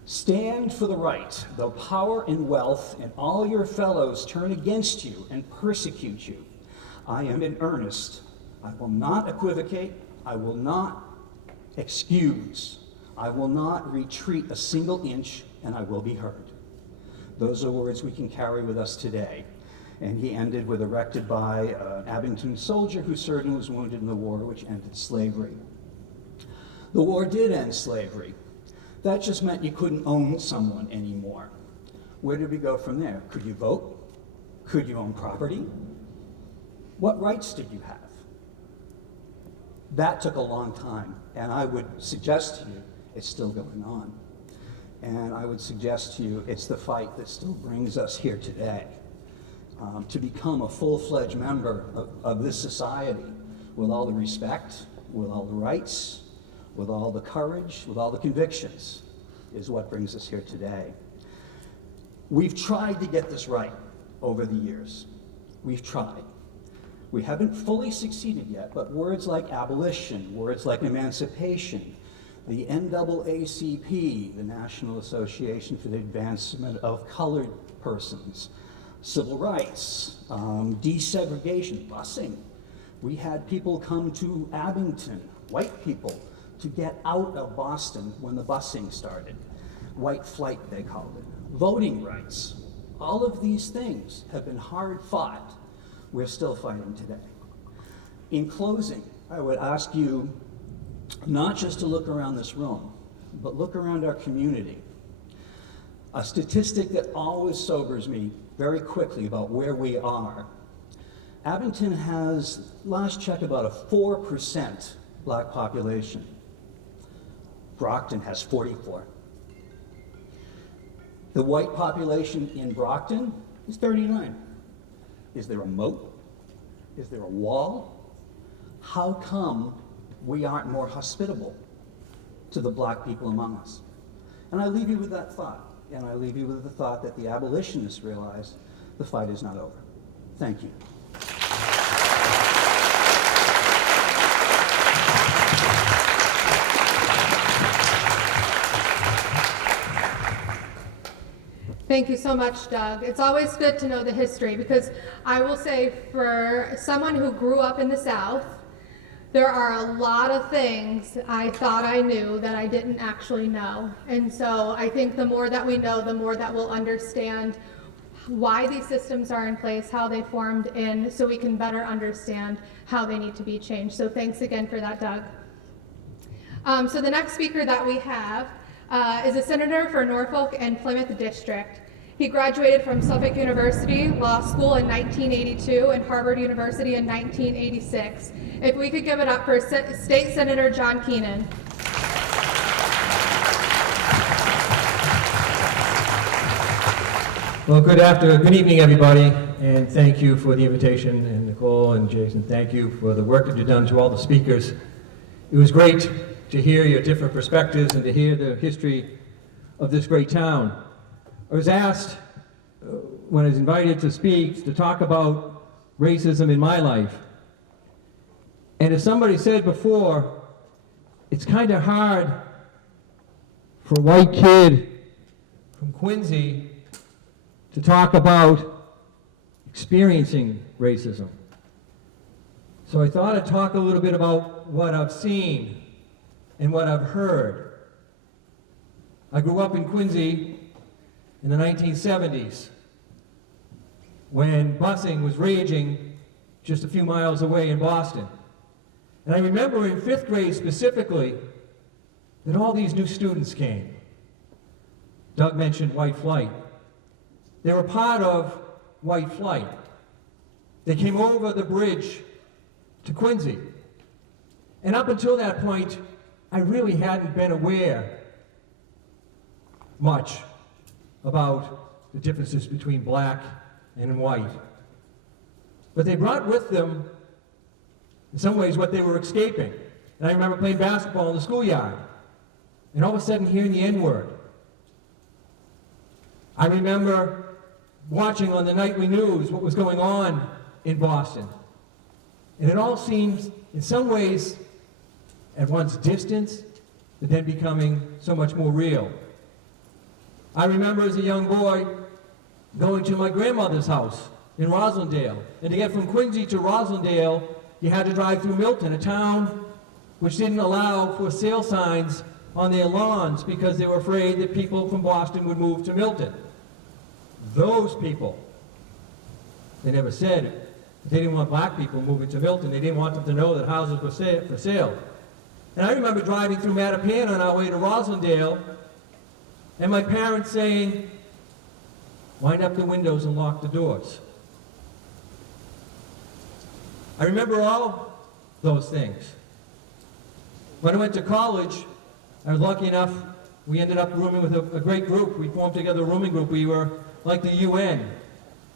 Stand for the right, though power and wealth and all your fellows turn against you and persecute you. I am in earnest. I will not equivocate. I will not excuse. I will not retreat a single inch, and I will be heard. Those are words we can carry with us today. And he ended with erected by an Abington soldier who served and was wounded in the war, which ended slavery. The war did end slavery. That just meant you couldn't own someone anymore. Where did we go from there? Could you vote? Could you own property? What rights did you have? That took a long time, and I would suggest to you it's still going on. And I would suggest to you it's the fight that still brings us here today. To become a full-fledged member of this society with all the respect, with all the rights, with all the courage, with all the convictions, is what brings us here today. We've tried to get this right over the years. We've tried. We haven't fully succeeded yet, but words like abolition, words like emancipation, the NAACP, the National Association for the Advancement of Colored Persons, civil rights, desegregation, busing. We had people come to Abington, white people, to get out of Boston when the busing started. White flight, they called it. Voting rights. All of these things have been hard fought. We're still fighting today. In closing, I would ask you not just to look around this room, but look around our community. A statistic that always sobers me very quickly about where we are. Abington has, last check, about a 4% black population. Brockton has 44. The white population in Brockton is 39. Is there a moat? Is there a wall? How come we aren't more hospitable to the black people among us? And I leave you with that thought. And I leave you with the thought that the abolitionists realize the fight is not over. Thank you. Thank you so much, Doug. It's always good to know the history because I will say for someone who grew up in the South, there are a lot of things I thought I knew that I didn't actually know. And so I think the more that we know, the more that we'll understand why these systems are in place, how they formed, and so we can better understand how they need to be changed. So thanks again for that, Doug. So the next speaker that we have is a senator for Norfolk and Plymouth District. He graduated from Suffolk University Law School in 1982 and Harvard University in 1986. If we could give it up for State Senator John Keenan. Well, good evening, everybody, and thank you for the invitation, and Nicole and Jason, thank you for the work that you've done to all the speakers. It was great to hear your different perspectives and to hear the history of this great town. I was asked, when I was invited to speak, to talk about racism in my life. And as somebody said before, it's kind of hard for a white kid from Quincy to talk about experiencing racism. So I thought I'd talk a little bit about what I've seen and what I've heard. I grew up in Quincy in the 1970s when busing was raging just a few miles away in Boston. And I remember in 5th grade specifically that all these new students came. Doug mentioned white flight. They were part of white flight. They came over the bridge to Quincy. And up until that point, I really hadn't been aware much about the differences between black and white. But they brought with them, in some ways, what they were escaping. And I remember playing basketball in the schoolyard, and all of a sudden hearing the N-word. I remember watching on the nightly news what was going on in Boston. And it all seems, in some ways, at once distant, but then becoming so much more real. I remember as a young boy going to my grandmother's house in Roslindale. And to get from Quincy to Roslindale, you had to drive through Milton, a town which didn't allow for sale signs on their lawns because they were afraid that people from Boston would move to Milton. Those people, they never said it. They didn't want black people moving to Milton. They didn't want them to know that houses were for sale. And I remember driving through Mattapan on our way to Roslindale, and my parents saying, wind up the windows and lock the doors. I remember all those things. When I went to college, I was lucky enough, we ended up rooming with a great group. We formed together a rooming group. We were like the UN.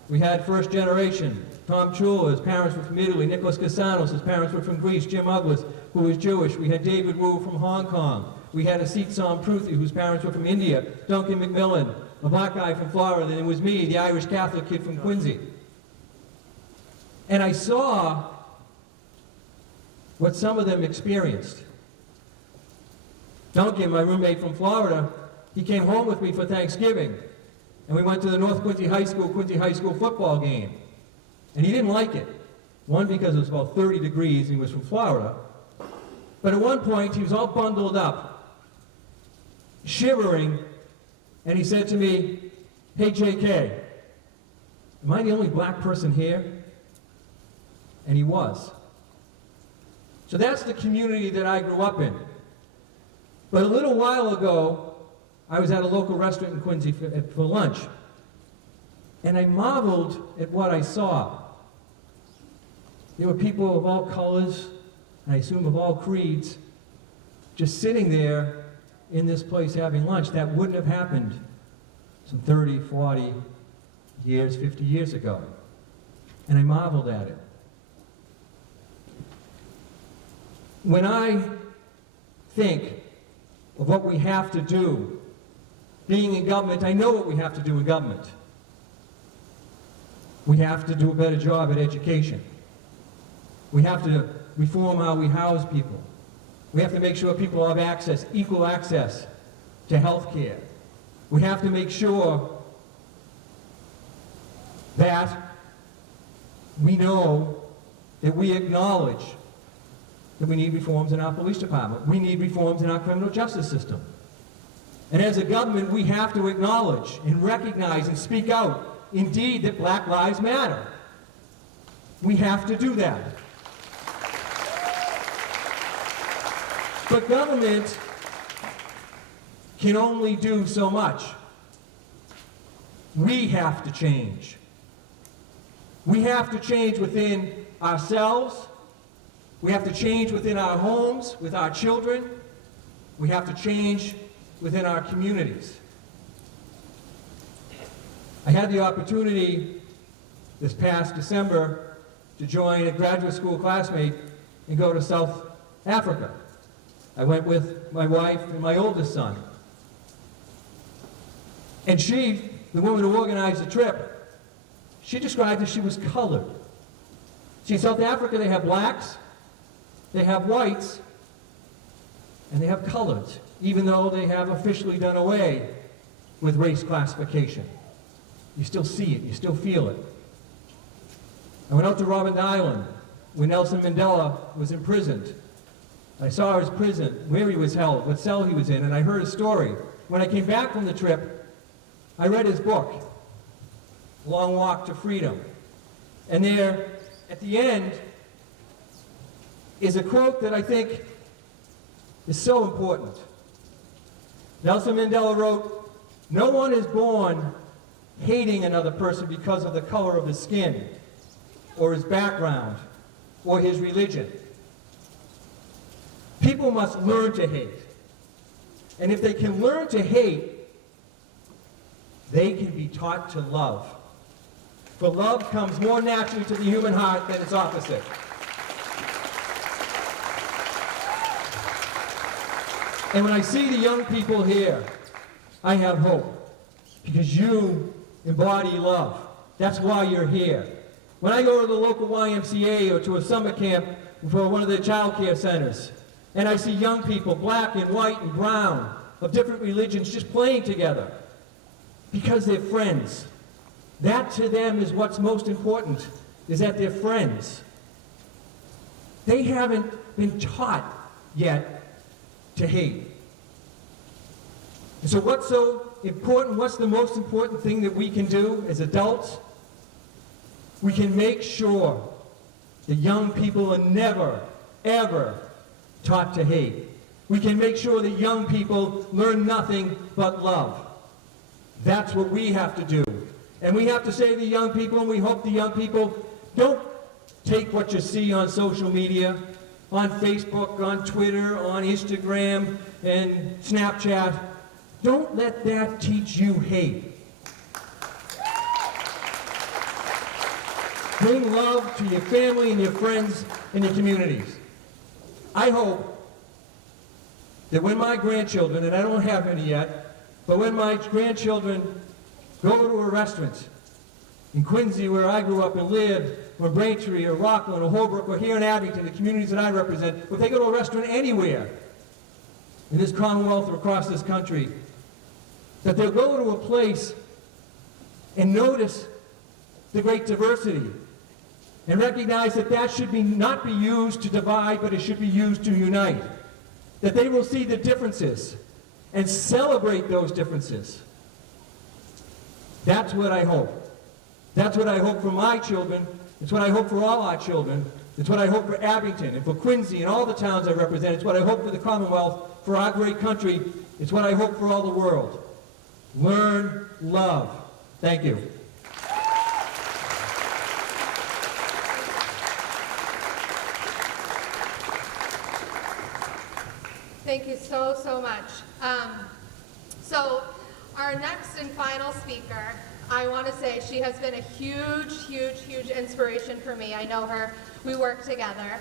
We had first generation. Tom Chula, his parents were from Italy. Nicholas Casanos, his parents were from Greece. Jim Uglas, who was Jewish. We had David Wu from Hong Kong. We had Asit Sam Pruthi, whose parents were from India. Duncan McMillan, a black guy from Florida. And it was me, the Irish Catholic kid from Quincy. And I saw what some of them experienced. Duncan, my roommate from Florida, he came home with me for Thanksgiving. And we went to the North Quincy High School football game. And he didn't like it. One, because it was about 30 degrees and he was from Florida. But at one point, he was all bundled up, shivering, and he said to me, "Hey, JK, am I the only black person here?" And he was. So that's the community that I grew up in. But a little while ago, I was at a local restaurant in Quincy for lunch. And I marveled at what I saw. There were people of all colors, and I assume of all creeds, just sitting there in this place having lunch. That wouldn't have happened some 30, 40 years, 50 years ago. And I marveled at it. When I think of what we have to do being in government, I know what we have to do in government. We have to do a better job at education. We have to reform how we house people. We have to make sure people have access, equal access to health care. We have to make sure that we know that we acknowledge that we need reforms in our police department. We need reforms in our criminal justice system. And as a government, we have to acknowledge and recognize and speak out, indeed, that Black Lives Matter. We have to do that. But government can only do so much. We have to change. We have to change within ourselves. We have to change within our homes, with our children. We have to change within our communities. I had the opportunity this past December to join a graduate school classmate and go to South Africa. I went with my wife and my oldest son. And she, the woman who organized the trip, she described that she was colored. See, in South Africa they have blacks, they have whites, and they have coloreds, even though they have officially done away with race classification. You still see it, you still feel it. I went out to Robben Island when Nelson Mandela was imprisoned. I saw his prison, where he was held, what cell he was in, and I heard his story. When I came back from the trip, I read his book, Long Walk to Freedom. And there, at the end, is a quote that I think is so important. Nelson Mandela wrote, "No one is born hating another person because of the color of his skin, or his background, or his religion. People must learn to hate. And if they can learn to hate, they can be taught to love. For love comes more naturally to the human heart than its opposite." And when I see the young people here, I have hope, because you embody love. That's why you're here. When I go to the local YMCA or to a summer camp for one of the child care centers, and I see young people, black and white and brown, of different religions, just playing together, because they're friends. That to them is what's most important, is that they're friends. They haven't been taught yet to hate. And so what's so important, what's the most important thing that we can do as adults? We can make sure the young people are never, ever taught to hate. We can make sure that young people learn nothing but love. That's what we have to do. And we have to say to the young people, and we hope the young people don't take what you see on social media, on Facebook, on Twitter, on Instagram, and Snapchat. Don't let that teach you hate. Bring love to your family and your friends and your communities. I hope that when my grandchildren, and I don't have any yet, but when my grandchildren go to a restaurant in Quincy, where I grew up and lived, or Braintree, or Rockland, or Holbrook, or here in Abington, the communities that I represent, or if they go to a restaurant anywhere in this Commonwealth or across this country, that they'll go to a place and notice the great diversity and recognize that that should not be used to divide, but it should be used to unite. That they will see the differences and celebrate those differences. That's what I hope. That's what I hope for my children. It's what I hope for all our children. It's what I hope for Abington and for Quincy and all the towns I represent. It's what I hope for the Commonwealth, for our great country. It's what I hope for all the world. Learn love. Thank you. Thank you so, so much. So our next and final speaker, I want to say she has been a huge, huge, huge inspiration for me. I know her. We work together.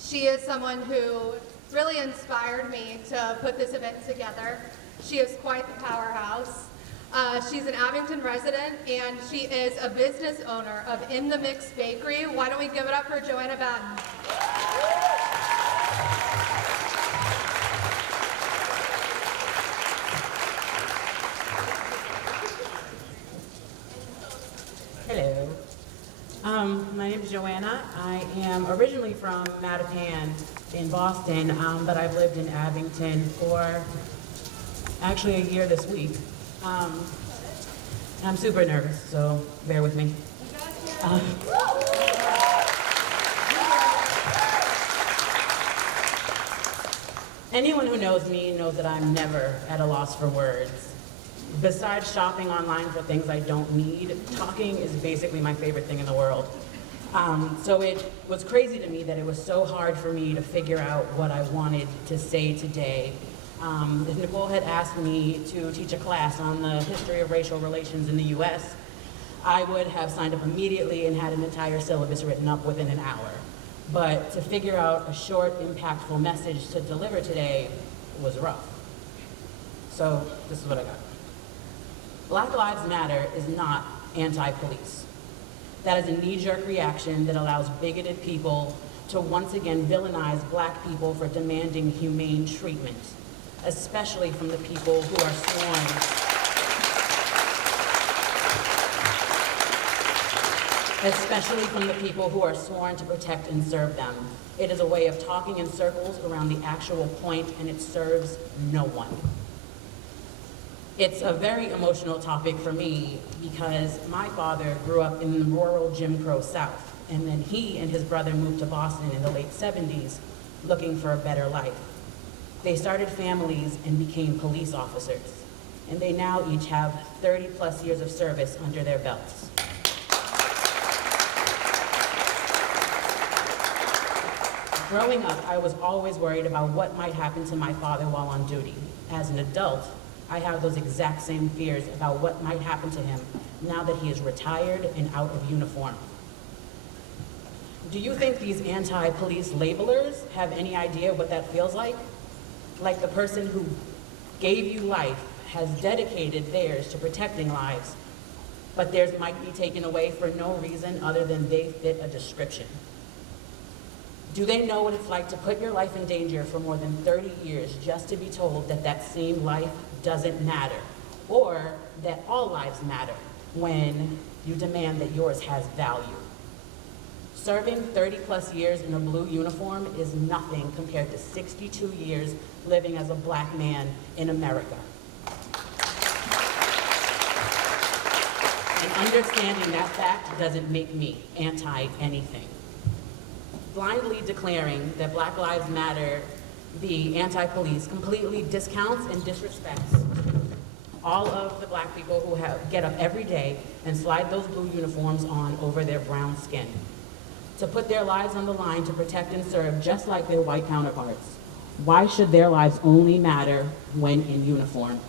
She is someone who really inspired me to put this event together. She is quite the powerhouse. She's an Abington resident, and she is a business owner of In the Mix Bakery. Why don't we give it up for Joanna Baton? Hello. My name is Joanna. I am originally from Mattapan in Boston, but I've lived in Abington for actually a year this week. I'm super nervous, so bear with me. Anyone who knows me knows that I'm never at a loss for words. Besides shopping online for things I don't need, talking is basically my favorite thing in the world. So it was crazy to me that it was so hard for me to figure out what I wanted to say today. If Nicole had asked me to teach a class on the history of racial relations in the US, I would have signed up immediately and had an entire syllabus written up within an hour. But to figure out a short, impactful message to deliver today was rough. So this is what I got. Black Lives Matter is not anti-police. That is a knee-jerk reaction that allows bigoted people to once again villainize black people for demanding humane treatment. especially from the people who are sworn. Especially from the people who are sworn to protect and serve them. It is a way of talking in circles around the actual point, and it serves no one. It's a very emotional topic for me because my father grew up in the rural Jim Crow South, and then he and his brother moved to Boston in the late 70s looking for a better life. They started families and became police officers, and they now each have 30 plus years of service under their belts. Growing up, I was always worried about what might happen to my father while on duty. As an adult, I have those exact same fears about what might happen to him now that he is retired and out of uniform. Do you think these anti-police labelers have any idea what that feels like? Like the person who gave you life has dedicated theirs to protecting lives, but theirs might be taken away for no reason other than they fit a description. Do they know what it's like to put your life in danger for more than 30 years just to be told that that same life doesn't matter, or that all lives matter when you demand that yours has value? Serving 30 plus years in a blue uniform is nothing compared to 62 years living as a black man in America. And understanding that fact doesn't make me anti-anything. Blindly declaring that Black Lives Matter, the anti-police, completely discounts and disrespects all of the black people who get up every day and slide those blue uniforms on over their brown skin, to put their lives on the line to protect and serve just like their white counterparts. Why should their lives only matter when in uniform?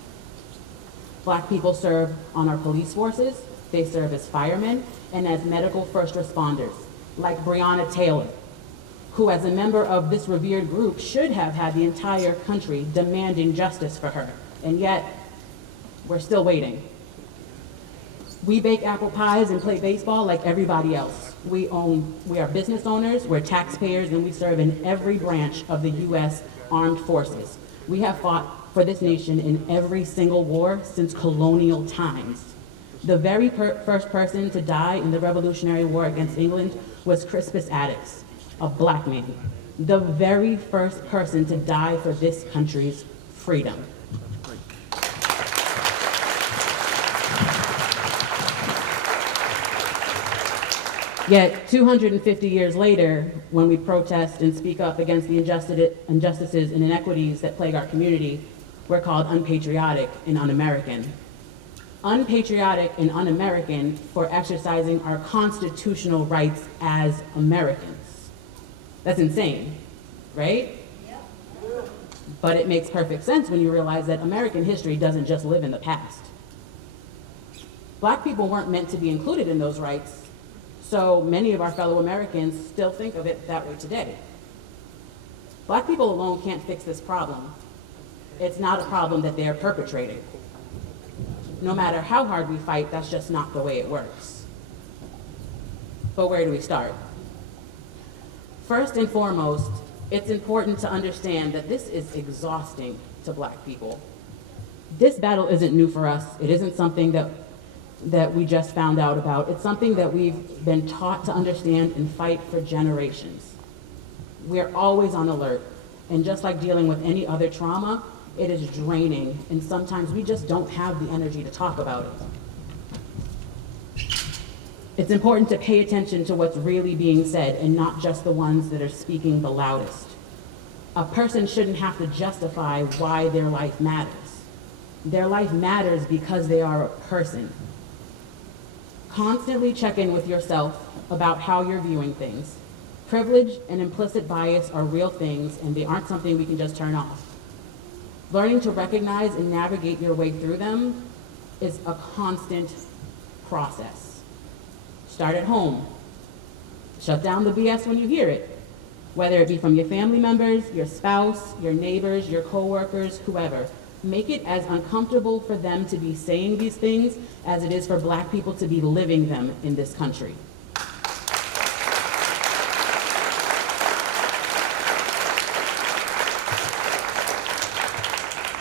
Black people serve on our police forces, they serve as firemen and as medical first responders, like Breonna Taylor, who as a member of this revered group should have had the entire country demanding justice for her, and yet we're still waiting. We bake apple pies and play baseball like everybody else. We are business owners, we're taxpayers, and we serve in every branch of the U.S. Armed Forces. We have fought for this nation in every single war since colonial times. The very first person to die in the Revolutionary War against England was Crispus Attucks, a black man. The very first person to die for this country's freedom. Yet 250 years later, when we protest and speak up against the injustices and inequities that plague our community, we're called unpatriotic and un-American. Unpatriotic and un-American for exercising our constitutional rights as Americans. That's insane, right? Yep. But it makes perfect sense when you realize that American history doesn't just live in the past. Black people weren't meant to be included in those rights, so many of our fellow Americans still think of it that way today. Black people alone can't fix this problem. It's not a problem that they're perpetrating. No matter how hard we fight, that's just not the way it works. But where do we start? First and foremost, it's important to understand that this is exhausting to black people. This battle isn't new for us. It isn't something that we just found out about. It's something that we've been taught to understand and fight for generations. We're always on alert, and just like dealing with any other trauma, it is draining, and sometimes we just don't have the energy to talk about it. It's important to pay attention to what's really being said and not just the ones that are speaking the loudest. A person shouldn't have to justify why their life matters. Their life matters because they are a person. Constantly check in with yourself about how you're viewing things. Privilege and implicit bias are real things, and they aren't something we can just turn off. Learning to recognize and navigate your way through them is a constant process. Start at home. Shut down the BS when you hear it, whether it be from your family members, your spouse, your neighbors, your coworkers, whoever. Make it as uncomfortable for them to be saying these things as it is for black people to be living them in this country.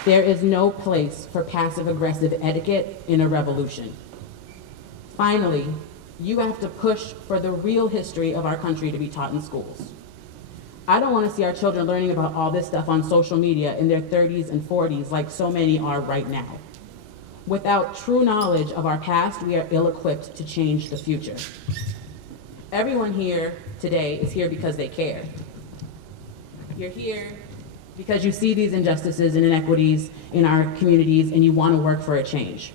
There is no place for passive-aggressive etiquette in a revolution. Finally, you have to push for the real history of our country to be taught in schools. I don't want to see our children learning about all this stuff on social media in their 30s and 40s like so many are right now. Without true knowledge of our past, we are ill-equipped to change the future. Everyone here today is here because they care. You're here because you see these injustices and inequities in our communities and you want to work for a change.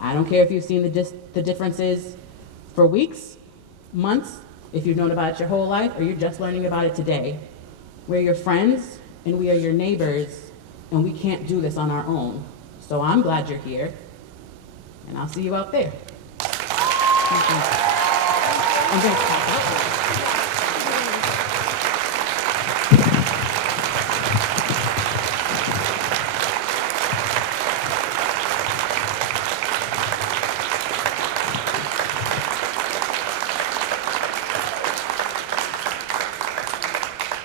I don't care if you've seen the differences for weeks, months, if you've known about it your whole life, or you're just learning about it today. We're your friends, and we are your neighbors, and we can't do this on our own. So I'm glad you're here, and I'll see you out there. Thank you. I'm going to talk out there.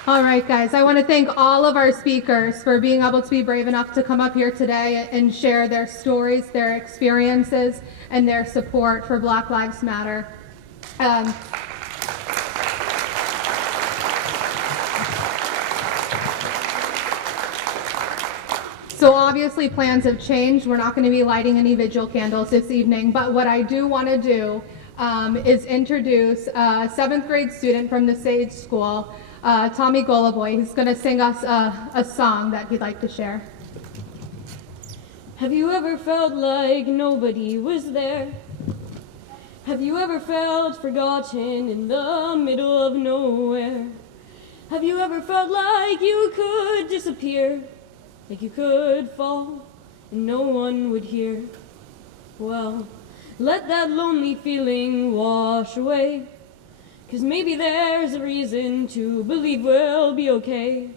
All right, guys, I want to thank all of our speakers for being able to be brave enough to come up here today and share their stories, their experiences, and their support for Black Lives Matter. So obviously plans have changed. We're not going to be lighting any vigil candles this evening, but what I do want to do is introduce a 7th grade student from the Sage School, Tommy Goloboy. He's going to sing us a song that he'd like to share. Have you ever felt like nobody was there? Have you ever felt forgotten in the middle of nowhere? Have you ever felt like you could disappear? Like you could fall and no one would hear? Well, let that lonely feeling wash away. 'Cause maybe there's a reason to believe we'll be okay.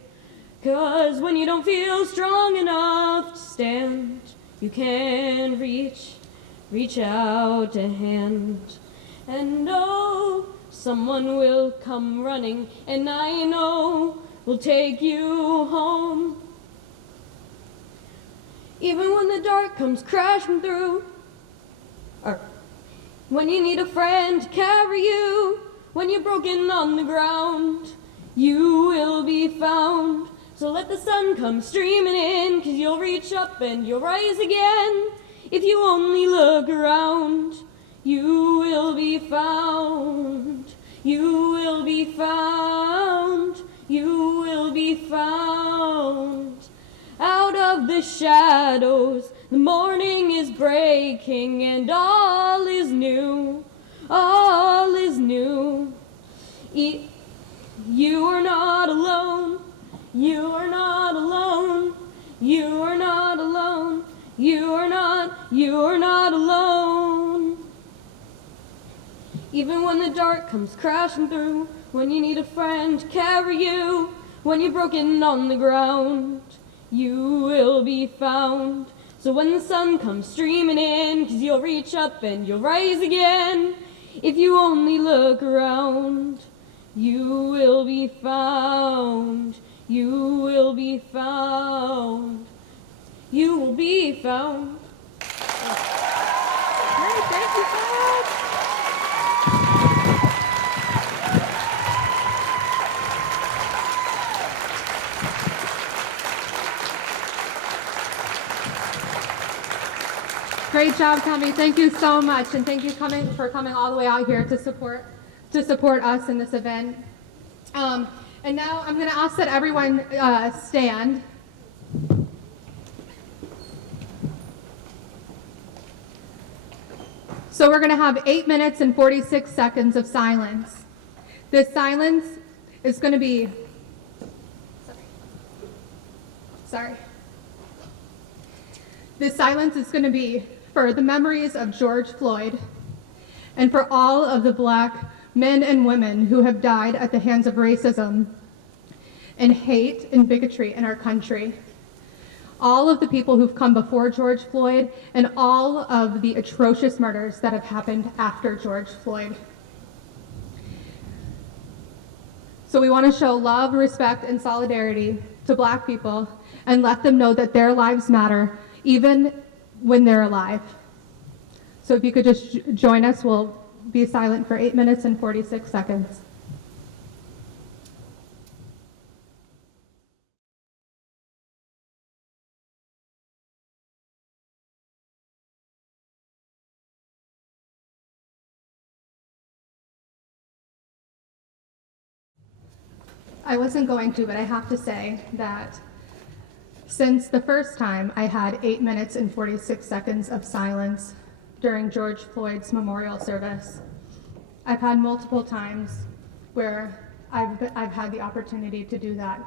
'Cause when you don't feel strong enough to stand, you can reach out a hand. And oh, someone will come running, and I know will take you home. Even when the dark comes crashing through, or when you need a friend to carry you, when you're broken on the ground, you will be found. So let the sun come streaming in, 'cause you'll reach up and you'll rise again. If you only look around, you will be found. You will be found. You will be found. Out of the shadows, the morning is breaking, and all is new. All is new. You are not alone. You are not alone. You are not alone. You are not alone. Even when the dark comes crashing through, when you need a friend to carry you, when you're broken on the ground, you will be found. So when the sun comes streaming in, 'cause you'll reach up and you'll rise again. If you only look around, you will be found. You will be found. You will be found. Great, thank you so much. Great job, Tommy. Thank you so much, and thank you for coming all the way out here to support us in this event. And now I'm going to ask that everyone stand. So we're going to have 8 minutes and 46 seconds of silence. This silence is going to be. Sorry. This silence is going to be for the memories of George Floyd and for all of the Black men and women who have died at the hands of racism and hate and bigotry in our country. All of the people who've come before George Floyd and all of the atrocious murders that have happened after George Floyd. So we want to show love, respect, and solidarity to Black people and let them know that their lives matter even when they're alive. So if you could just join us, we'll be silent for 8 minutes and 46 seconds. I wasn't going to, but I have to say that since the first time I had 8 minutes and 46 seconds of silence during George Floyd's memorial service, I've had multiple times where I've had the opportunity to do that.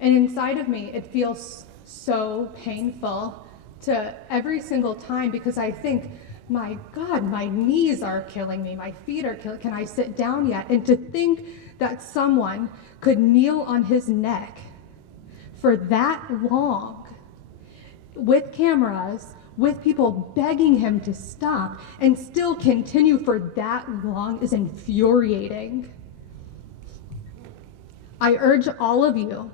And inside of me, it feels so painful to every single time, because I think, my God, my knees are killing me, my feet are killing, can I sit down yet? And to think that someone could kneel on his neck for that long with cameras, with people begging him to stop, and still continue for that long is infuriating. I urge all of you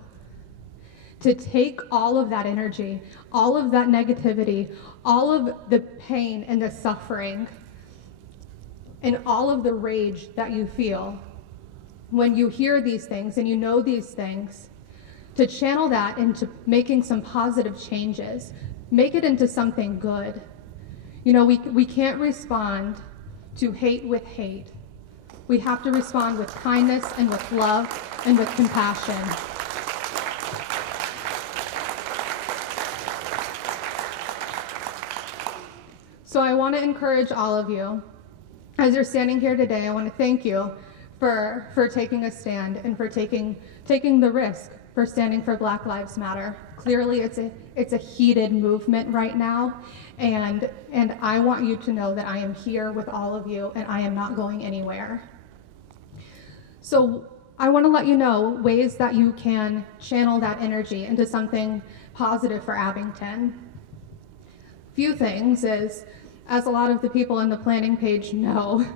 to take all of that energy, all of that negativity, all of the pain and the suffering, and all of the rage that you feel when you hear these things and you know these things, to channel that into making some positive changes. Make it into something good. You know, we can't respond to hate with hate. We have to respond with kindness and with love and with compassion. So I want to encourage all of you, as you're standing here today, I want to thank you for taking a stand and for taking the risk for standing for Black Lives Matter. Clearly it's a heated movement right now, and I want you to know that I am here with all of you and I am not going anywhere. So I want to let you know ways that you can channel that energy into something positive for Abington. Few things is, as a lot of the people in the planning page know,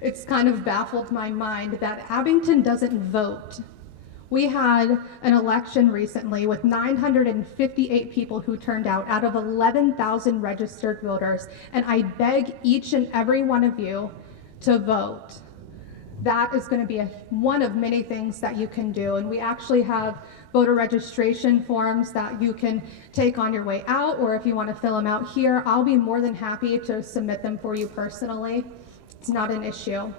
it's kind of baffled my mind that Abington doesn't vote. We had an election recently with 958 people who turned out of 11,000 registered voters, and I beg each and every one of you to vote. That is going to be one of many things that you can do, and we actually have voter registration forms that you can take on your way out, or if you want to fill them out here, I'll be more than happy to submit them for you personally. It's not an issue.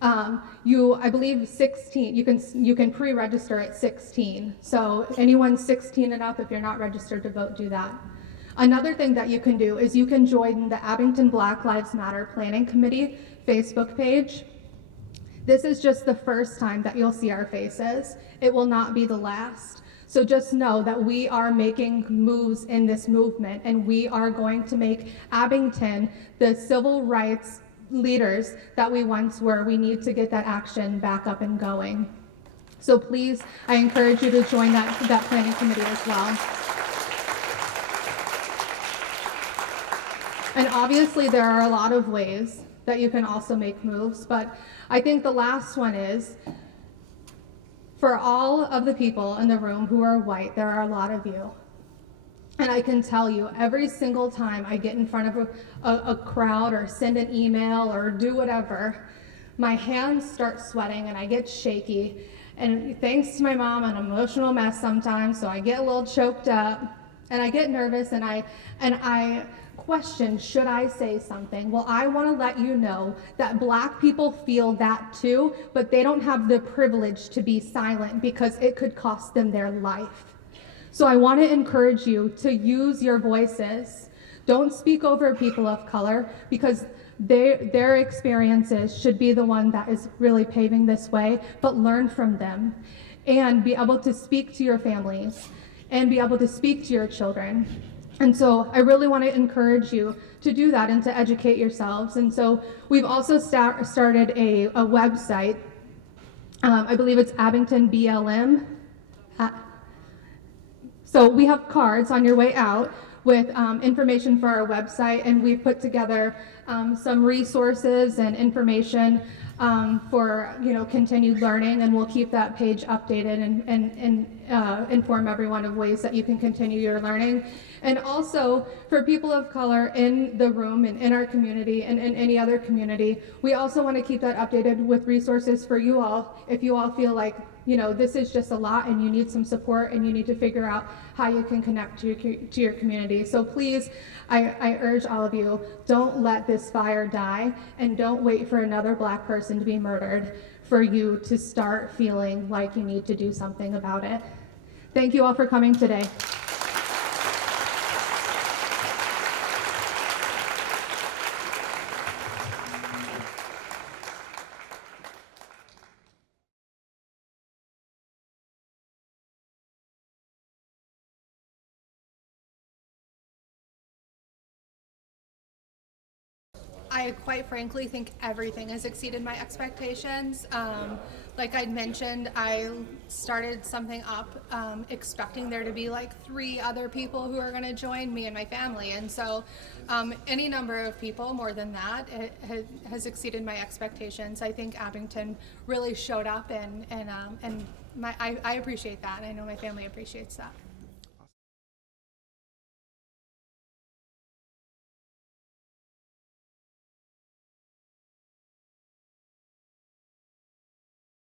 I believe 16, you can pre-register at 16. So anyone 16 and up, if you're not registered to vote, do that. Another thing that you can do is you can join the Abington Black Lives Matter Planning Committee Facebook page. This is just the first time that you'll see our faces. It will not be the last. So just know that we are making moves in this movement, and we are going to make Abington the civil rights leaders that we once were. We need to get that action back up and going. So please, I encourage you to join that planning committee as well. And obviously there are a lot of ways that you can also make moves, but I think the last one is, for all of the people in the room who are white, there are a lot of you. And I can tell you, every single time I get in front of a crowd or send an email or do whatever, my hands start sweating and I get shaky. And thanks to my mom, I'm an emotional mess sometimes, so I get a little choked up and I get nervous and I question, should I say something? Well, I want to let you know that Black people feel that too, but they don't have the privilege to be silent because it could cost them their life. So I want to encourage you to use your voices. Don't speak over people of color, because their experiences should be the one that is really paving this way, but learn from them and be able to speak to your families and be able to speak to your children. And so I really want to encourage you to do that and to educate yourselves. And so we've also started a website. I believe it's Abington BLM. So we have cards on your way out with information for our website, and we've put together some resources and information for continued learning, and we'll keep that page updated and inform everyone of ways that you can continue your learning. And also for people of color in the room and in our community and in any other community, we also want to keep that updated with resources for you all if you all feel like this is just a lot and you need some support and you need to figure out how you can connect to your community. So please, I urge all of you, don't let this fire die, and don't wait for another Black person to be murdered for you to start feeling like you need to do something about it. Thank you all for coming today. I quite frankly think everything has exceeded my expectations. Like I mentioned, I started something up expecting there to be like 3 other people who are going to join me and my family. And so any number of people more than that has exceeded my expectations. I think Abington really showed up, and I appreciate that. And I know my family appreciates that.